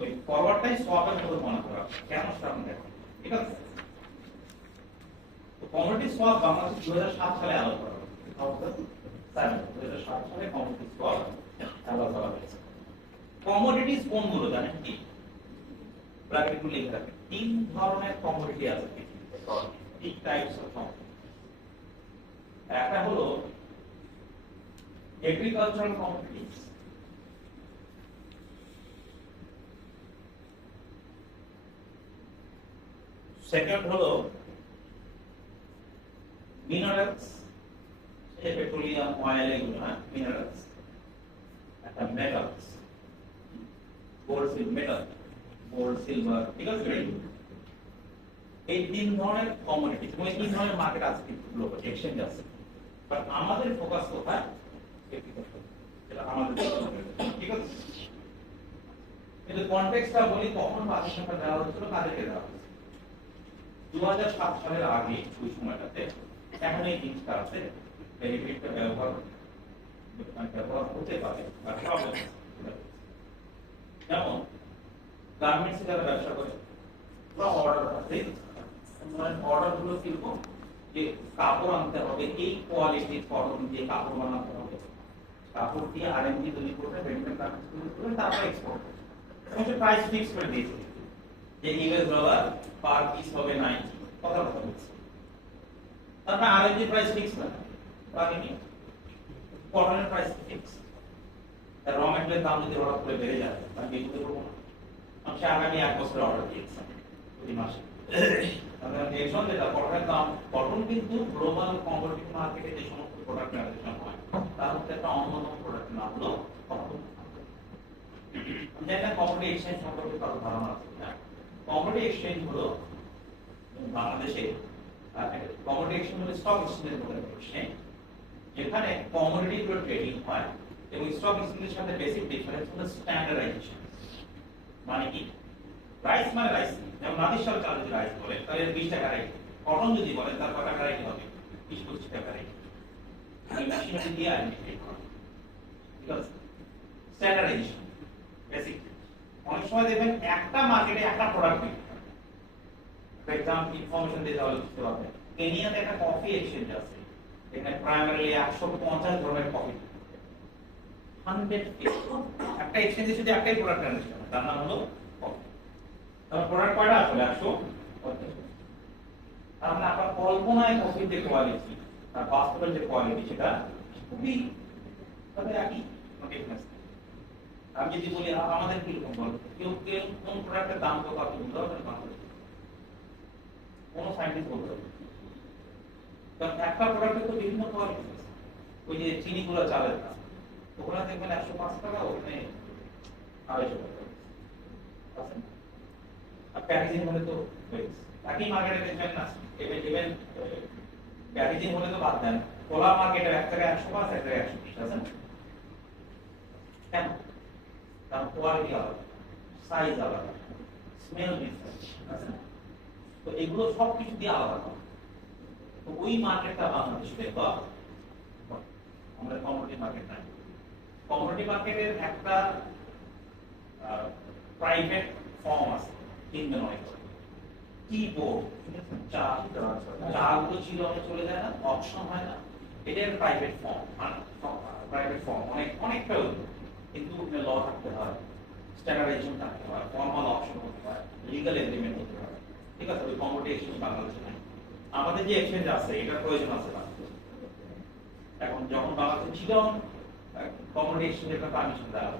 ওই ফরওয়ার্ডটাই সোয়াপের মতো মনে করা, কেন সেটা আমরা দেখো, ঠিক আছে। তো কমোডিটি সোয়াপ বাংলাদেশে 2007 সালে আলাদা করা হয়, 2007 সালে কমোডিটি সোয়াপ আলাদা করা হয়েছে। কমোডিটিস কোনগুলো জানেন কি? ব্র্যাকেটে লিখে রাখেন, তিন ধরনের কমোডিটি আছে, তিন টাইপস অফ কমোডিটি। একটা হলো এগ্রিকালচারাল কমোডিটিস, সেকেন্ড হলো মিনারেলস, পেট্রোলিয়াম, অয়েল, এগুলো না মিনারেলস। একটা metals, gold, metal, gold, silver, ঠিক আছে। এই তিন ধরনের কমোডিটি, এবং এই তিন ধরনের মার্কেট আছে, গ্লোবাল এক্সচেঞ্জ আছে, বাট আমাদের ফোকাস কোথায়? এটা আমাদের, ঠিক আছে। কিন্তু কনটেক্সটটা বলি, তখন পাকিস্তানটা দেওয়া হচ্ছিল, কাদেরকে দেওয়া হচ্ছে 2007 সালের আগে, ওই সময়টাতে এখন এই জিনিসটা আছে, ডেরিভেটিভটা ব্যবহার হতে পারে, আর সব যেমন গার্মেন্টসে যারা ব্যবসা করে, অর্ডার আছে, অর্ডার গুলো কিরকম, যে কাপড় আনতে হবে, এই কোয়ালিটির কটন দিয়ে কাপড় বানাতে হবে, কাপড় দিয়ে আরএমজি তৈরি করবে, রেডিমেড গার্মেন্টস তৈরি করবে, তারপর এক্সপোর্ট করবে, এবং সে প্রাইস ফিক্স করে দিয়েছে যে ইউএস ডলার পার পিস হবে 90, কথা বলছে। তারপর আরএমজি প্রাইস ফিক্স না, বাকি কটনের প্রাইস ফিক্স, র মেটেরিয়ালের দাম যদি হঠাৎ করে বেড়ে যায়, তাহলে বিক্রি করবো না, সে আগামী 1 বছর অর্ডার দিয়েছে প্রতি মাসে। তাহলে নেক্সট যেটা প্রোডাক্টের দাম কটন কিন্তু গ্লোবাল কমোডিটি মার্কেটে যে সমস্ত প্রোডাক্ট রিলেশন হয় তার মধ্যে একটা অন্যতম প্রোডাক্টের নাম হলো কটন। যেটা কমোডিটি এক্সচেঞ্জ সম্পর্কে কারো ধারণা আছে না? কমোডিটি এক্সচেঞ্জ হলো বাংলাদেশে কমোডিটি এক্সচেঞ্জ হলো স্টক এক্সচেঞ্জের মতো এক্সচেঞ্জ যেখানে কমোডিটি গুলো ট্রেডিং হয় এবং স্টক এক্সচেঞ্জের সাথে বেসিক ডিফারেন্স হলো স্ট্যান্ডার্ডাইজেশন। মানে কি রাইস মানে রাইস, যেমন নাদিরশাল চাল যদি রাইস বলে তাহলে 20 টাকা রেট, কটন যদি বলে তার কত টাকা রেট হবে 20-25 টাকা রেট। এই মেশিনারি দিয়ে আইডেন্টিফাই করা, ঠিক আছে? Standardisation basic. অনেক সময় দেখবেন একটা মার্কেটে একটা প্রোডাক্ট বিক্রি হয়। ফর এক্সাম্পল ইনফরমেশন দিতে হলে বুঝতে পারবেন কেনিয়াতে একটা কফি এক্সচেঞ্জ আছে এখানে প্রাইমারিলি 150 ধরনের কফি 100 একটা এক্সচেঞ্জে শুধু একটাই প্রোডাক্ট ট্রানজাকশন তার নাম হলো কফি। তাহলে প্রোডাক্ট কয়টা আসলে 150। তার মানে আপনার কল্পনায় কফির যে কোয়ালিটি আর বাস্তবের যে কোয়ালিটি সেটা খুবই তাদের একই ডিফারেন্স। আমি যদি বলি আমাদের কি রকম বলবো কেউ কেউ কোন প্রোডাক্টের দাম কত আপনি বলতে পারবেন বাংলাদেশে? কোন সায়েন্টিস্ট বলতে পারবে? কারণ একটা প্রোডাক্টের তো বিভিন্ন কোয়ালিটি আছে। ওই যে চিনি গুলো চালের দাম ওখানে দেখবেন 105 টাকা, ওখানে 250 টাকা আছে। আর প্যাকেজিং হলে তো একই মার্কেটে দেখবেন না ইভেন প্যাকেজিং হলে তো বাদ দেন খোলা মার্কেটে এক টাকা 105 এক টাকা 120 আছে না? কেন? কারণ কোয়ালিটি আলাদা, সাইজ আলাদা, স্মেল ডিফারেন্ট আছে না? তো এগুলো সব কিছু দিয়ে আলাদা হয়। তো ওই মার্কেটটা বাংলাদেশে দেখবা আমরা কমোডিটি মার্কেট নাই। কমোডিটি মার্কেটের একটা প্রাইভেট ফর্ম আছে কিনবেন অনেক কি বোর্ড চাগুলো ছিল চলে যায় না, অপশন হয় না, এটার প্রাইভেট ফর্ম প্রাইভেট ফর্ম অনেকটা কিন্তু ল থাকতে হয়, স্ট্যান্ডার্ডাইজেশন থাকতে হয়, ফর্মাল অপশন হতে হয়, লিগ্যাল এগ্রিমেন্ট হতে হয়, ঠিক আছে? ওই কমোডিটি এক্সচেঞ্জ বাংলাদেশে নাই। আমাদের যে এক্সচেঞ্জ আছে এটার প্রয়োজন আছে বাংলাদেশে। এখন যখন বাংলাদেশে ছিল কমোডিটি এক্সচেঞ্জের একটা পারমিশন দেওয়া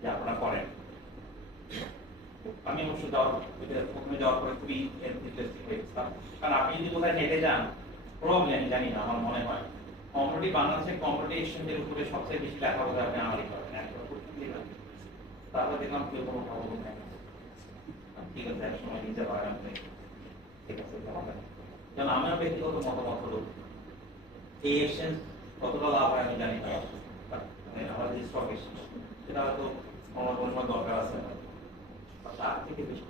যে আপনারা করেন। আমি অবশ্য প্রথমে যাওয়ার পরে খুবই ইন্টারেস্টিং হয়েছিলাম, কারণ আপনি যদি কোথায় নেটে যান প্রবলেম আমি জানি না, আমার মনে হয় কমোডিটি বাংলাদেশের কমোডিটি এক্সচেঞ্জের উপরে সবচেয়ে বেশি লেখা বোধ আপনি আমারই করেন। তারপরে দেখলাম কেউ কোনো খবর নেই, ঠিক আছে এক সময় নিতে পারেন ঠিক আছে। যেন আমার ব্যক্তিগত মতামত হলো এই এক্সচেঞ্জ কতটা লাভ হয় আমি জানি না, আমাদের যে স্টক এক্সচেঞ্জ সেটা হয়তো আমার কোনো সময় দরকার আছে না, তার থেকে বেশি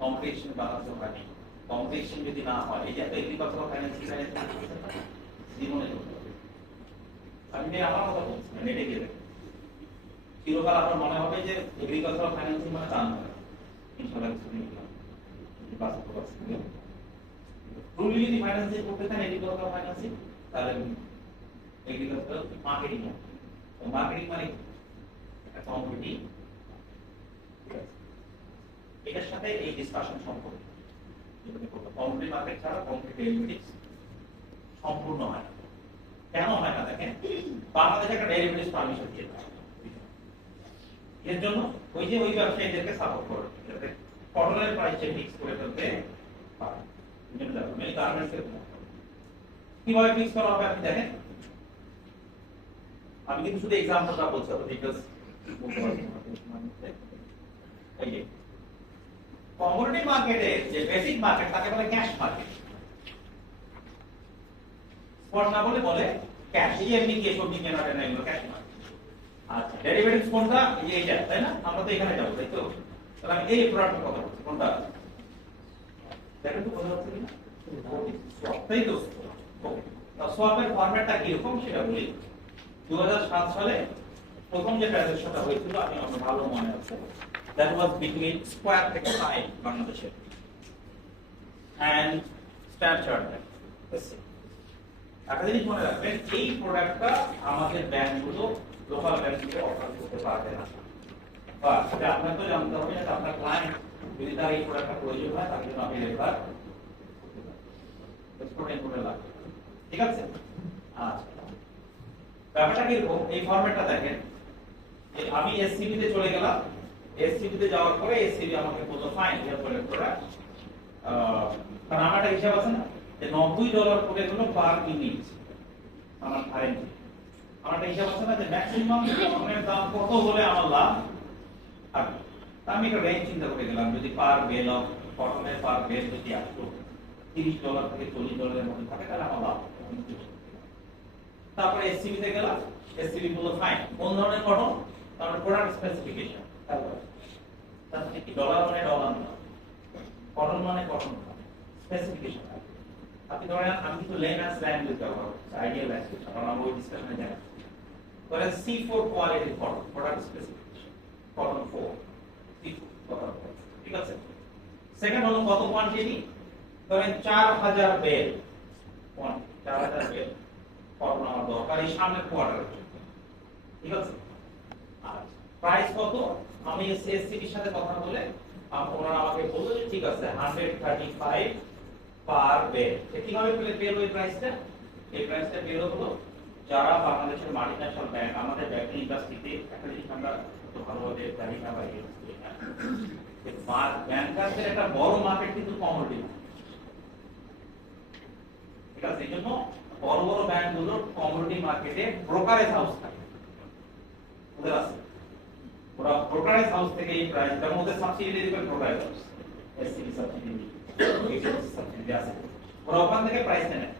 কম্পিটিশন বাংলাদেশে হয়নি। কম্পিটিশন যদি না হয় এই যে একটা এগ্রিকালচারাল ফাইন্যান্সিং জীবনে আমি আমার কথা বলছি নেটে গেলে চিরকাল আপনার মনে হবে যে এগ্রিকালচারাল ফাইন্যান্সিং মানে দান করে ট্রুলি যদি ফাইন্যান্সিং করতে চান এগ্রিকালচারাল ফাইন্যান্সিং তাহলে এগ্রিকালচারাল মার্কেটিং মার্কেটিং মানে একটা কমোডিটি এটার সাথে এই ডিসকাশন সম্পর্ক কমোডিটি মার্কেট ছাড়া কমোডিটি ডেরিভেটিভস সম্পূর্ণ হয় না। কেন হয় না দেখেন বাংলাদেশে একটা ডেরিভেটিভস পারমিশন দিয়ে দেয় এর জন্য ওই যে ওই ব্যবসায়ীদেরকে সাপোর্ট করে যাতে কটনের প্রাইসটা ফিক্স করে ফেলতে পারে। কিভাবে ফিক্স করা হবে আপনি দেখেন, আমি কিন্তু শুধু এক্সাম্পলটা বলছি বিকজ এই যে কমোডিটি মার্কেটে যে বেসিক মার্কেট তাকে বলে ক্যাশ মার্কেট, স্পট না বলে বলে ক্যাশ। এই এমনি কি সব দিকে না না এগুলো ক্যাশ মার্কেট। আচ্ছা ডেরিভেটিভস কোনটা? এই যে এইটা তাই না? আমরা তো এখানে যাব তাই তো? তাহলে আমি এই প্রোডাক্টের কথা বলছি কোনটা দেখেন তো বোঝা যাচ্ছে কিনা? সোয়াপ তাই তো? ওকে সোয়াপের ফরম্যাটটা কি রকম সেটা বলি। 2007 সালে প্রথম যে ট্রানজাকশনটা হয়েছিল আমি আমার ভালো মনে আছে, দ্যাট ওয়াজ বিটুইন স্কয়ার থেকে সাইন বাংলাদেশের এন্ড স্ট্যান্ডার্ড চার্টার্ড। একটা জিনিস মনে রাখবেন এই প্রোডাক্টটা আমাদের ব্যাংকগুলো লোকাল ব্যাংকগুলো অফার করতে পারবে না, বা সেটা আপনাকে জানতে হবে যে আপনার ক্লায়েন্ট যদি তার এই প্রোডাক্টটা প্রয়োজন হয় তার জন্য আপনি রেফার করতে পারেন, ঠিক আছে? আচ্ছা ব্যাপারটা কিরকম, এই ফরম্যাটটা দেখেন যে আমি এসসিবি তে চলে গেলাম, এসসিবি তে যাওয়ার পরে এসসিবি আমাকে বলল ফাইন ইউ হ্যাভ প্রোডাক্ট, কারণ আমার একটা হিসাব আছে না যে $90 করে হলো পার ইউনিট আমার কারেন্ট, আমার একটা হিসাব আছে না যে ম্যাক্সিমাম পণ্যের দাম কত হলে আমার লাভ থাকবে। তা আমি একটা রেঞ্জ চিন্তা করে গেলাম, যদি পার বেল অফ কটনের পার বেল যদি $30 থেকে $40 এর মধ্যে থাকে তাহলে আমার লাভ। তারপরে এসসিবি তে গেলাম, এসসিবি বলল ফাইন কোন ধরনের কটন, তারপরে প্রোডাক্ট স্পেসিফিকেশন, তারপরে কি ডলার মানে ডলার না, কটন মানে কটন স্পেসিফিকেশন। আপনি ধরেন আমি কিন্তু লেম্যান্স ল্যাঙ্গুয়েজ ব্যবহার করছি, আইডিয়াল ল্যাঙ্গুয়েজ, কারণ আমরা ওই ডিসকাশনে যাই। ধরেন C4 quality cotton, product specification cotton 4 C4 cotton 4, ঠিক আছে। সেকেন্ড হলো কত কোয়ান্টিটি, ধরেন 4000 বেল, 4000 বেল কটন আমার দরকার এই সামনের কোয়ার্টারের জন্য, ঠিক আছে। আর প্রাইস কত, আমি এসসিবির সাথে কথা বলে ওনারা আমাকে বললো যে ঠিক আছে 135 পার বেল। কিভাবে পেল এই প্রাইসটা, এই প্রাইসটা পেল হলো যারা বাংলাদেশের মাল্টিন্যাশনাল ব্যাংক, আমাদের ব্যাংকিং ইন্ডাস্ট্রিতে একটা জিনিস আমরা খুব ভালোভাবে জানি না বা ব্যাংকারদের একটা বড় মার্কেট কিন্তু কমোডিটি, ঠিক আছে। এই জন্য বড় বড় ব্যাংকগুলোর কমোডিটি মার্কেটে ব্রোকারেজ হাউস থাকে, ওদের আছে, ওরা ব্রোকারেজ হাউস থেকে এই প্রাইস, যেমন ওদের সাবসিডি দিবে brokerage house, SCB subsidy HSC subsidy আছে, ওরা ওখান থেকে প্রাইস নেয়।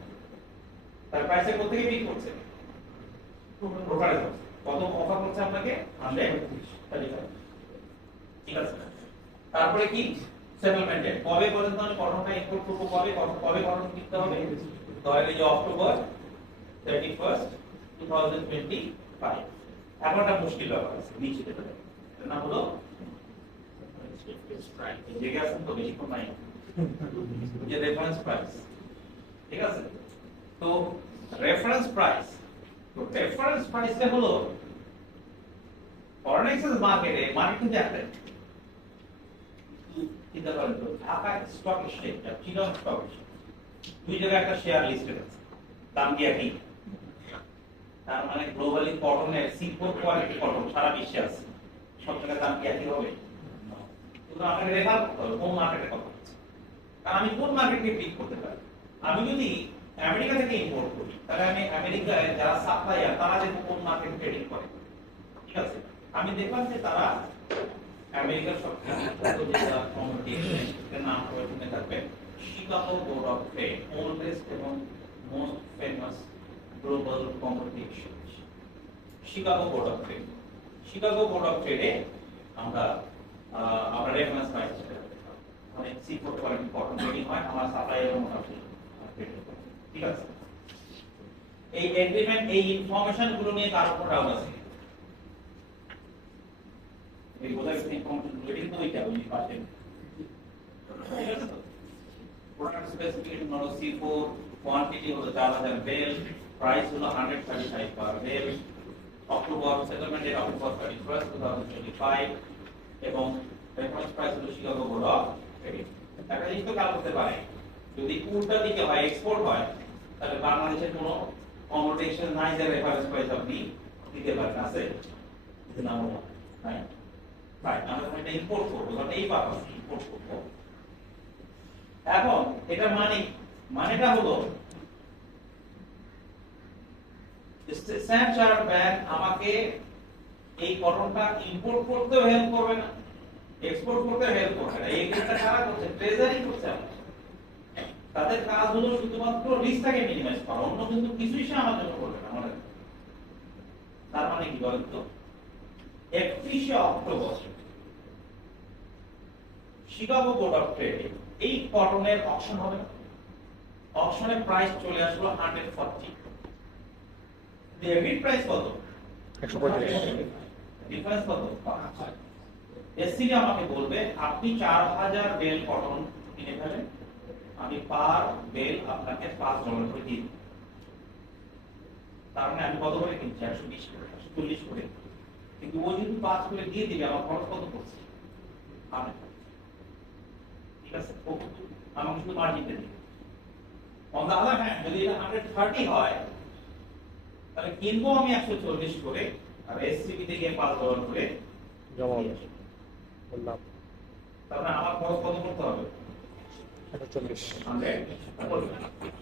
তার প্রাইসে কোথা থেকে বিক্রি করছে, ব্রোকারেজ হাউস। কত অফার করছে আপনাকে, 135, ঠিক আছে। তারপরে কি সেটেলমেন্ট ডেট, কবে পর্যন্ত আমি কটনটা ইম্পোর্ট করব, কবে কটন কিনতে হবে, তাহলে যে অক্টোবর 31, 2025। এখন একটা মুশকিল ব্যাপার আছে, নিচে যেতে হবে, এর নাম হলো জেগে আছেন তো বেশিক্ষণ নাই, যে রেফারেন্স প্রাইস, ঠিক আছে। তো রেফারেন্স প্রাইস, তো রেফারেন্স প্রাইসটা হলো ফরেন এক্সচেঞ্জ মার্কেটে, মার্কেট কিন্তু একটা চিন্তা করেন তো, ঢাকা স্টক এক্সচেঞ্জ আর চিটাগং স্টক এক্সচেঞ্জ দুই জায়গায় একটা শেয়ার লিস্টেড আছে, দাম কি একই? তার মানে গ্লোবালি কটনের C4 কোয়ালিটি কটন সারা বিশ্বে আছে, সব জায়গায় দাম কি একই হবে? কিন্তু আপনাকে রেফার করতে হবে কোন মার্কেটে কত হচ্ছে, কারণ আমি কোন মার্কেটকে পিক করতে পারি। আমি যদি আমেরিকা থেকে ইম্পোর্ট করি তাহলে আমি আমেরিকায় যারা সাপ্লায়ার তারা যে কোন মার্কেটে ট্রেডিং করে, ঠিক আছে। আমি দেখলাম যে তারা আমেরিকার সবচেয়ে যেটা কমোডিটি এর নাম শুনে থাকবেন, Chicago Board of Trade, oldest এবং most famous global commodity exchange, Chicago Board of Trade. Chicago Board of ট্রেডে আমরা রেফারেন্স প্রাইস, মানে C4 কোয়ালিটি কটন ট্রেডিং হয়, আমার সাপ্লায়ার মোটামুটি ট্রেডিং করে, ঠিক আছে। এই এগ্রিমেন্ট, এই ইনফরমেশন গুলো নিয়ে কার উপর ডাউট আছে? এই বোঝার ইনফরমেশন গুলো এটা তো ওইটা ওই পাশে, ঠিক আছে। তো প্রোডাক্ট স্পেসিফিকেশন হলো C4, কোয়ান্টিটি হলো 4000 বেল, প্রাইস হলো 135 per bale, October settlement date October 31, 2025, এবং রেফারেন্স প্রাইস হলো শিকাগো বোর্ড অফ ট্রেড। একটা জিনিস তো খেয়াল করতে পারে, যদি উল্টা দিকে হয়, এক্সপোর্ট হয়, তাহলে বাংলাদেশের কোনো কমোডিটি এক্সচেঞ্জ নাই যে রেফারেন্স প্রাইস আপনি দিতে পারেন, আছে না? নাই, রাইট। আমরা এটা ইম্পোর্ট করব, কারণ এই পারপাস ইম্পোর্ট করব। এখন এটা মানেটা হলো স্ট্যান্ডার্ড ব্যাংক আমাকে এই কটনটা ইম্পোর্ট করতেও হেল্প করবে না, এক্সপোর্ট করতেও হেল্প করবে না। এই কাজটা কারা করছে? ট্রেজারি করছে। তাদের কাজ হলো শুধুমাত্র রিস্কটাকে মিনিমাইজ করা, অন্য কিন্তু কিছুই সে আমার জন্য করবে না। আমাদের তার মানে কি বলেন তো, 31 October Chicago Board of trade এই কটনের অকশন হবে, অকশনের প্রাইস চলে আসলো 140, ডেবিট প্রাইস কত? 135, ডিফারেন্স কত? এসসিবি আমাকে বলবে আপনি 4000 বেল কটন কিনে ফেলেন, আমি পার বেল আপনাকে $5 করে দিই। তার মানে আমি কত করে কিনছি? 120 করে, 140 করে। কিন্তু ও যদি 5 করে দিয়ে দিবে, আমার খরচ কত পড়ছে? ঠিক আছে, আমাকে শুধু মার্জিনটা দিবে। অন দ্য আদার হ্যান্ড, যদি এটা 130 হয়, তাহলে কিনবো আমি 140 করে আর এসসিবি তে গিয়ে $5 করে জমা দিয়ে আসবো। বললাম তারপরে আমার খরচ কত করতে হবে 140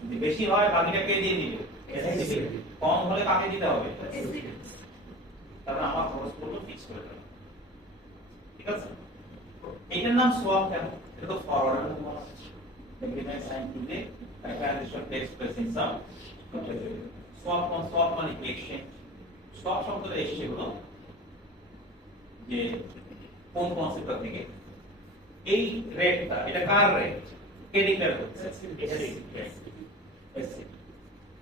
যদি বেশি হয় বাকিটা কে দিয়ে দিবে SCB। কম হলে কাকে দিতে হবে তারপরে আমার খরচ করলো ফিক্স করে দেবে ঠিক আছে এটার নাম সোয়াপ কেন এটা তো ফরওয়ার্ড এগ্রিমেন্ট সাইন দিলে transaction takes place in some swap মানে এক্সচেঞ্জ সোয়াপ শব্দটা এসেছে হলো যে কোন কনসেপ্টটা থেকে এই রেটটা এটা কার রেট কে ডিক্লেয়ার করছে SCB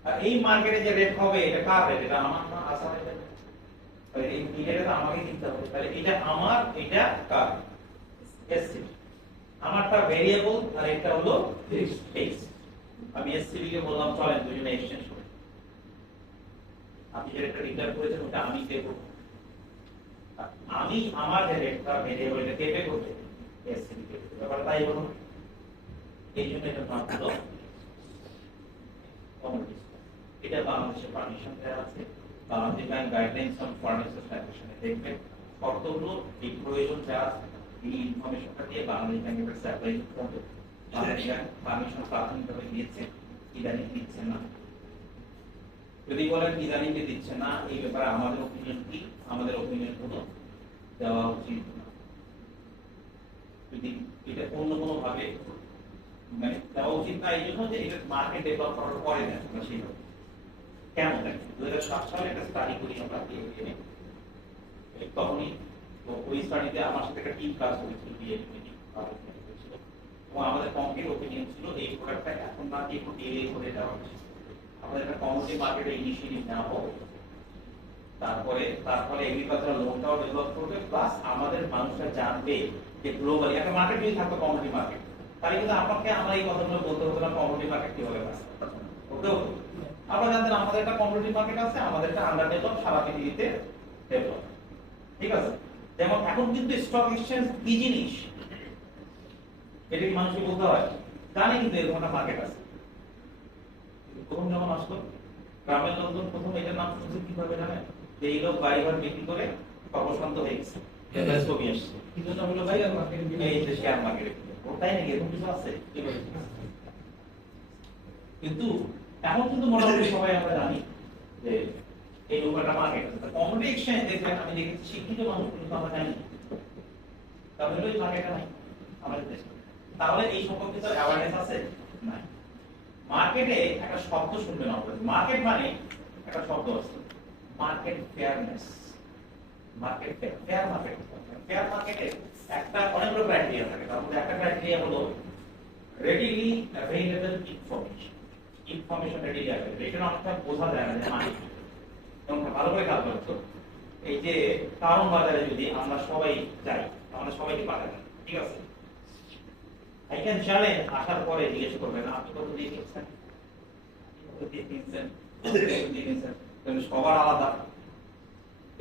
আর এই মার্কেটে যে রেট হবে এটা কার রেট এটা আমার না আসার রেট তাহলে এই ডিক্লেয়ারটা আমাকে কিনতে হবে তাহলে এটা আমার এটা কার SCB আমারটা ভেরিয়েবল আর এটা হলো ফিক্স আমি SCB কে বললাম চলেন দুজনে এক্সচেঞ্জ করি আপনি যে রেটটা ডিক্লেয়ার করেছেন ওটা আমি দেব আমি আমার যে রেটটা ভেরিয়েবল এটা কে পে করবে SCB কে ব্যাপারটা তাই হলো এই জন্য এটা নাম হলো কমোডিটি এটা বাংলাদেশের পারমিশন দেওয়া আছে Bangladesh Bank guidelines on furniture ট্রানজাকশনে দেখবেন শর্তগুলো এই প্রয়োজন যা এই ইনফরমেশনটা দিয়ে বাংলাদেশ ব্যাংকের কাছে অ্যাপ্লাই করতে হবে বাংলাদেশ ব্যাংক পারমিশন প্রাথমিকভাবে দিয়েছে ইদানিং দিচ্ছে না যদি বলেন ইদানিং দিচ্ছে না এই ব্যাপারে আমাদের ওপিনিয়ন কি আমাদের ওপিনিয়ন হলো দেওয়া উচিত না যদি এটা অন্য কোনো ভাবে মানে দেওয়া উচিত না এই জন্য যে এটা মার্কেট ডেভেলপ করার পরে দেন সেইভাবে কেন দেখেন 2007 সালে একটা স্টাডি করি আমরা তখনই ওই স্টাডিতে আমার সাথে একটা টিম কাজ করেছিল এবং আমাদের কমিটির ওপিনিয়ন ছিল এই প্রোডাক্টটা এখন না দিয়ে একটু ডিলে করে দেওয়া উচিত আমাদের একটা কমিউনিটি মার্কেটে ইনিশিয়েটিভ নেওয়া হোক তারপরে এগ্রিকালচারাল লোনটাও ডেভেলপ করবে প্লাস আমাদের মানুষরা জানবে যে গ্লোবালি একটা মার্কেট যদি থাকতো কমিউনিটি মার্কেট তাহলে কিন্তু আপনাকে আমরা এই কথাগুলো বলতে হতো না কমিউনিটি মার্কেট কিভাবে আছে ওকে আপনারা জানতেন আমাদের একটা কমিউনিটি মার্কেট আছে আমাদের একটা আন্ডার ডেভেলপ সারা পৃথিবীতে ডেভেলপ ঠিক আছে যেমন এখন কিন্তু স্টক এক্সচেঞ্জ কি জিনিস এটা কি মানুষকে বলতে হয় জানে কিন্তু এরকম একটা মার্কেট আছে প্রথম যখন আসলো গ্রামের লোকজন প্রথম এটার নাম শুনছে কিভাবে জানেন যে এই লোক বাড়িঘর বিক্রি করে সর্বশান্ত হয়ে গেছে ছবি আসছে কি জন্য হলো ভাই আর মার্কেটিং এই যে শেয়ার মার্কেটে ওটাই নাকি এরকম কিছু আছে কিন্তু এখন কিন্তু মোটামুটি সবাই আমরা জানি যে এই ব্যাপারটা মার্কেট আছে কমোডিটি এক্সচেঞ্জ দেখবেন আমি দেখেছি শিক্ষিত মানুষ কিন্তু আমরা জানি তাহলে ওই মার্কেটটা নাই আমাদের দেশে তাহলে এই সম্পর্কে তো অ্যাওয়ারনেস আছে নাই মার্কেটে একটা শব্দ শুনবেন আপনারা মার্কেট মানে একটা শব্দ আছে মার্কেট ফেয়ারনেস মার্কেট ফেয়ার মার্কেটে একটা অনেকগুলো ক্রাইটেরিয়া থাকে তার মধ্যে একটা ক্রাইটেরিয়া হলো readily available information readily available এটা অনেকটা বোঝা যায় না যে মানে এবং ভালো করে কাজ করতো এই যে টাউন বাজারে যদি আমরা সবাই যাই আমরা সবাইকে পাঠাবো ঠিক আছে আইকেন চ্যালেঞ্জ আসার পরে জিজ্ঞেস করবেন আপনি কত দিয়ে কিনছেন কত দিয়ে কিনছেন কিন্তু সবার আলাদা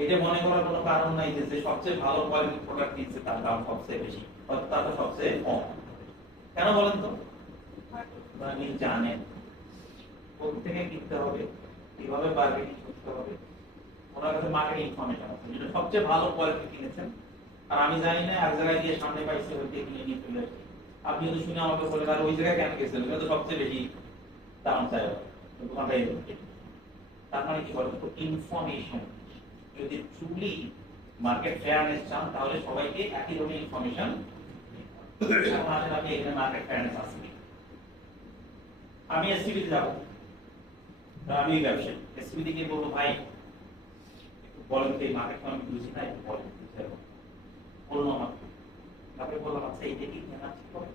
এটা মনে করার কোনো কারণ নাই যে সবচেয়ে ভালো কোয়ালিটির প্রোডাক্ট কিনছে তার দাম সবচেয়ে বেশি হয়তো তার সবচেয়ে কম কেন বলেন তো আপনি জানেন কোথা থেকে কিনতে হবে কিভাবে বার্গেনিং করতে হবে ওনার কাছে মার্কেটিং ইনফরমেশন আছে যেটা সবচেয়ে ভালো কোয়ালিটি কিনেছেন আর আমি জানি না এক জায়গায় গিয়ে সামনে পাইছি ওইটা কিনে নিয়ে চলে আসছি আপনি যদি শুনে আমাকে বলে তাহলে ওই জায়গায় কেন গেছেন ওটা তো সবচেয়ে বেশি দাম চাই দোকানটাই তার মানে কি বলেন তো ইনফরমেশন যদি ট্রুলি মার্কেট ফেয়ারনেস চান তাহলে সবাইকে একই রকম ইনফরমেশন আপনি এখানে মার্কেট ফেয়ারনেস আছে আমি এসসিবি তে যাব আমি ব্যবসায়ী এসসিবি থেকে বলবো ভাই বলেন তো এই মার্কেট আমি বুঝি না একটু বলেন বললো আমাকে তারপরে বললাম আচ্ছা এইটা কি কেনা ঠিক হবে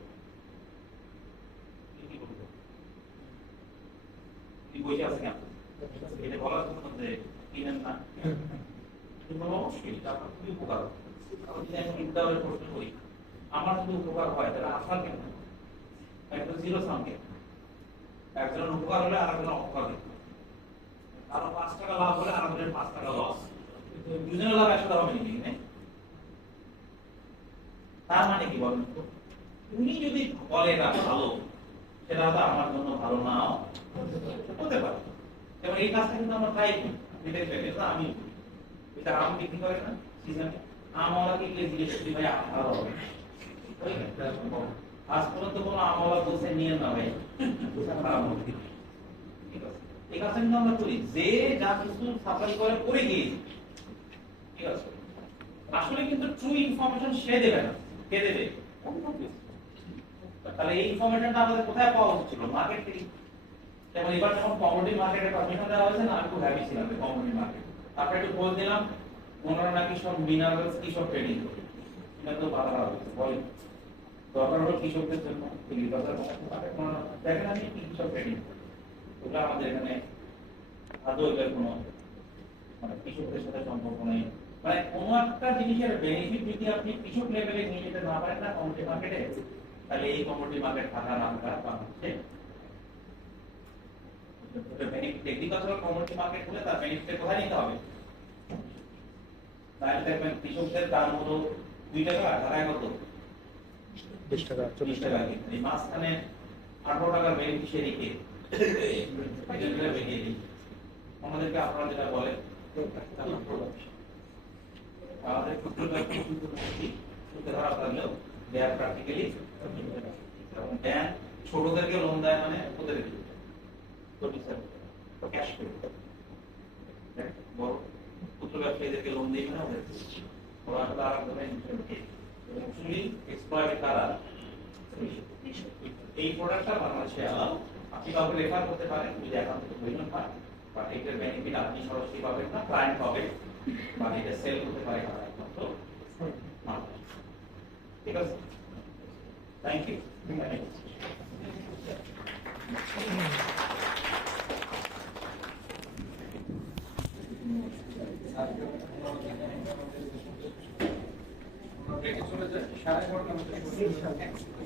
কি বলবো কি বসে আছে কেন এটা বলার জন্য যে কিনেন না অবশ্যই আপনার খুবই উপকার যদি আমি ইন্টারভিউ প্রশ্ন করি আমার যদি উপকার হয় তাহলে আপনার কেন একটা জিরো সাম কেন একজনের উপকার হলে আর একজনের অপকার হবে কারো 5 টাকা লাভ হলে আর একজনের 5 টাকা লস দুজনের লাভ একসাথে হবে নাকি তার মানে কি বলেন উনি যদি বলে না ভালো সেটা তো আমার জন্য ভালো নাও হতে পারে যেমন এই কাজটা কিন্তু আমরা ট্রাই করি সেটাই প্যাকেজ না আমি এটা আম বিক্রি করে না সিজনে আমওয়ালাকে গিয়ে জিজ্ঞেস করি ভাই আম ভালো হবে আজ পর্যন্ত কোনো আমওয়ালা বলছে নিয়ে না ভাই খারাপ হবে ঠিক আছে এই কাজটা কিন্তু আমরা করি যে যা কিছু সাপ্লাই করে গিয়েছি ঠিক আছে আসলে কিন্তু ট্রু ইনফরমেশন সে দেবে না কে দেবে তাহলে এই ইনফরমেশনটা আমাদের কোথায় পাওয়া হচ্ছিল মার্কেট থেকে যেমন এবার যখন কমোডিটি মার্কেটে পারমিশন দেওয়া হয়েছে না আমি খুব হ্যাপি ছিলাম কমোডিটি মার্কেট তারপরে একটু বলে দিলাম ওনারা নাকি সব মিনারেলস কি সব ট্রেডিং করে এটা তো বাধা হচ্ছে বলেন দরকার হলো কৃষকদের জন্য এগ্রিকালচার দেখেন আমি কি সব ট্রেডিং ওটা আমাদের এখানে আদৌ এটার কোনো মানে কৃষকদের সাথে সম্পর্ক নেই মানে কোনো একটা জিনিসের বেনিফিট যদি আপনি কৃষক লেভেলে নিয়ে যেতে না পারেন না কমোডিটি মার্কেটে তাহলে এই কমোডিটি মার্কেট থাকা না থাকা বাংলাদেশে বেনিফিট এগ্রিকালচারাল কমোডিটি মার্কেট হলে তার বেনিফিট কোথায় নিতে হবে তাহলে দেখবেন কৃষকদের দাম হলো 2 টাকা ঢাকায় কত 20 টাকা 40 টাকা টাকা এই মাঝখানে 18 টাকার বেনিফিশিয়ারি কে এটা বেরিয়ে দিই আমাদেরকে আপনারা যেটা বলে আমাদের ক্ষুদ্র ব্যবসা সুদে ধরা থাকলেও ব্যাংক প্র্যাকটিক্যালি ব্যাংক ছোটদেরকে লোন দেয় মানে ওদের ক্যাশ পেয়ে বড় ক্ষুদ্র ব্যবসায়ীদেরকে লোন দিই মানে ওদের ওরা আসলে আর অ্যাকচুয়ালি এক্সপ্লয়েট তারা এই প্রোডাক্টটা বাংলাদেশে আলাও আপনি কাউকে রেফার করতে পারেন যদি একান্ত প্রয়োজন হয় বা এটার বেনিফিট আপনি সরাসরি পাবেন না ক্লায়েন্ট পাবে বা এটা সেল করতে পারে তারা একমাত্র ঠিক আছে থ্যাংক ইউ চলে যায় 11:30